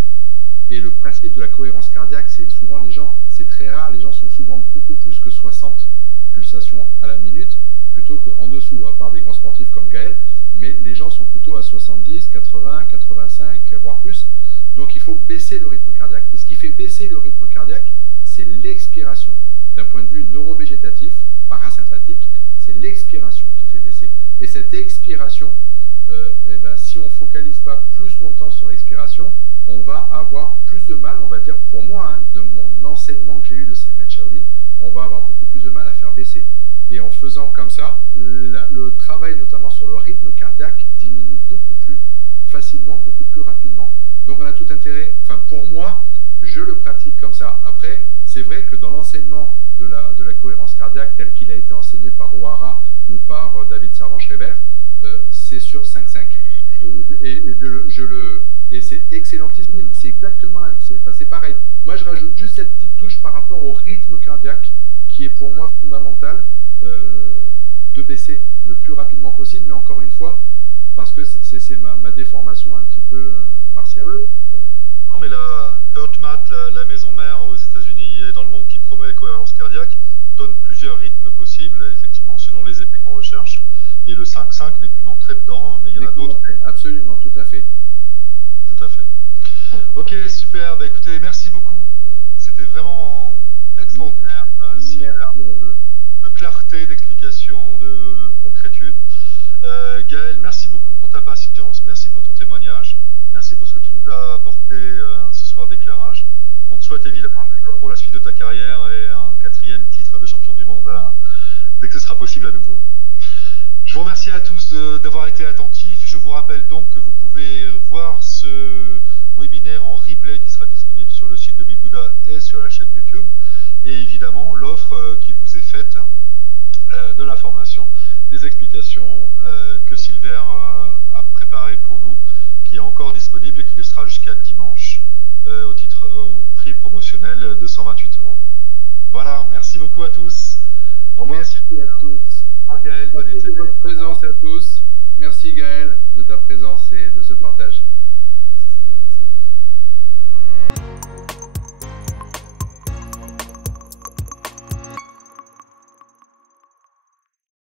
et le principe de la cohérence cardiaque, c'est souvent les gens, c'est très rare, les gens sont souvent beaucoup plus que 60 pulsations à la minute, plutôt qu'en dessous, à part des grands sportifs comme Gaël, mais les gens sont plutôt à 70, 80, 85, voire plus. Donc il faut baisser le rythme cardiaque. Et ce qui fait baisser le rythme cardiaque, c'est l'expiration. D'un point de vue neurovégétatif, parasympathique, c'est l'expiration qui fait baisser. Et cette expiration, si on ne focalise pas plus longtemps sur l'expiration, on va avoir plus de mal, on va dire pour moi, de mon enseignement que j'ai eu de ces maîtres Shaolin, on va avoir beaucoup plus de mal à faire baisser. Et en faisant comme ça, le travail notamment sur le rythme cardiaque diminue beaucoup plus facilement, beaucoup plus rapidement. Donc on a tout intérêt, enfin pour moi, je le pratique comme ça. Après, c'est vrai que dans l'enseignement de la cohérence cardiaque tel qu'il a été enseigné par O'Hara ou par David Servan-Schreiber, c'est sur 5-5. Et c'est excellentissime, c'est exactement la même, c'est pareil. Moi je rajoute juste cette petite touche par rapport au rythme cardiaque qui est pour moi fondamental, de baisser le plus rapidement possible, mais encore une fois, parce que c'est ma déformation un petit peu martiale. Non, mais la HeartMath, la maison mère aux États-Unis et dans le monde qui promet la cohérence cardiaque, donne plusieurs rythmes possibles, effectivement, selon les effets qu'on recherche. Et le 5-5 n'est qu'une entrée dedans, mais il y en a d'autres. Absolument, tout à fait. Tout à fait. Ok, super. Bah, écoutez, merci beaucoup. C'était vraiment extraordinaire. De clarté, d'explication, de concrétude. Gaël, merci beaucoup pour ta patience. Merci pour ton témoignage. Merci pour ce que tu nous as apporté ce soir d'éclairage. On te souhaite évidemment le meilleur pour la suite de ta carrière et un 4e titre de champion du monde dès que ce sera possible à nouveau. Je vous remercie à tous d'avoir été attentifs. Je vous rappelle donc que vous pouvez voir ce webinaire en replay qui sera disponible sur le site de Bibouda et sur la chaîne YouTube. Et évidemment, l'offre qui vous est faite de la formation, des explications que Silver a préparées pour nous, qui est encore disponible et qui le sera jusqu'à dimanche au prix promotionnel de 128 €. Voilà, merci beaucoup à tous. Au revoir. Merci à tous. Au revoir Gaël, bonne été. Merci de votre présence à tous. Merci Gaël de ta présence et de ce partage. Merci Sylvain, merci à tous.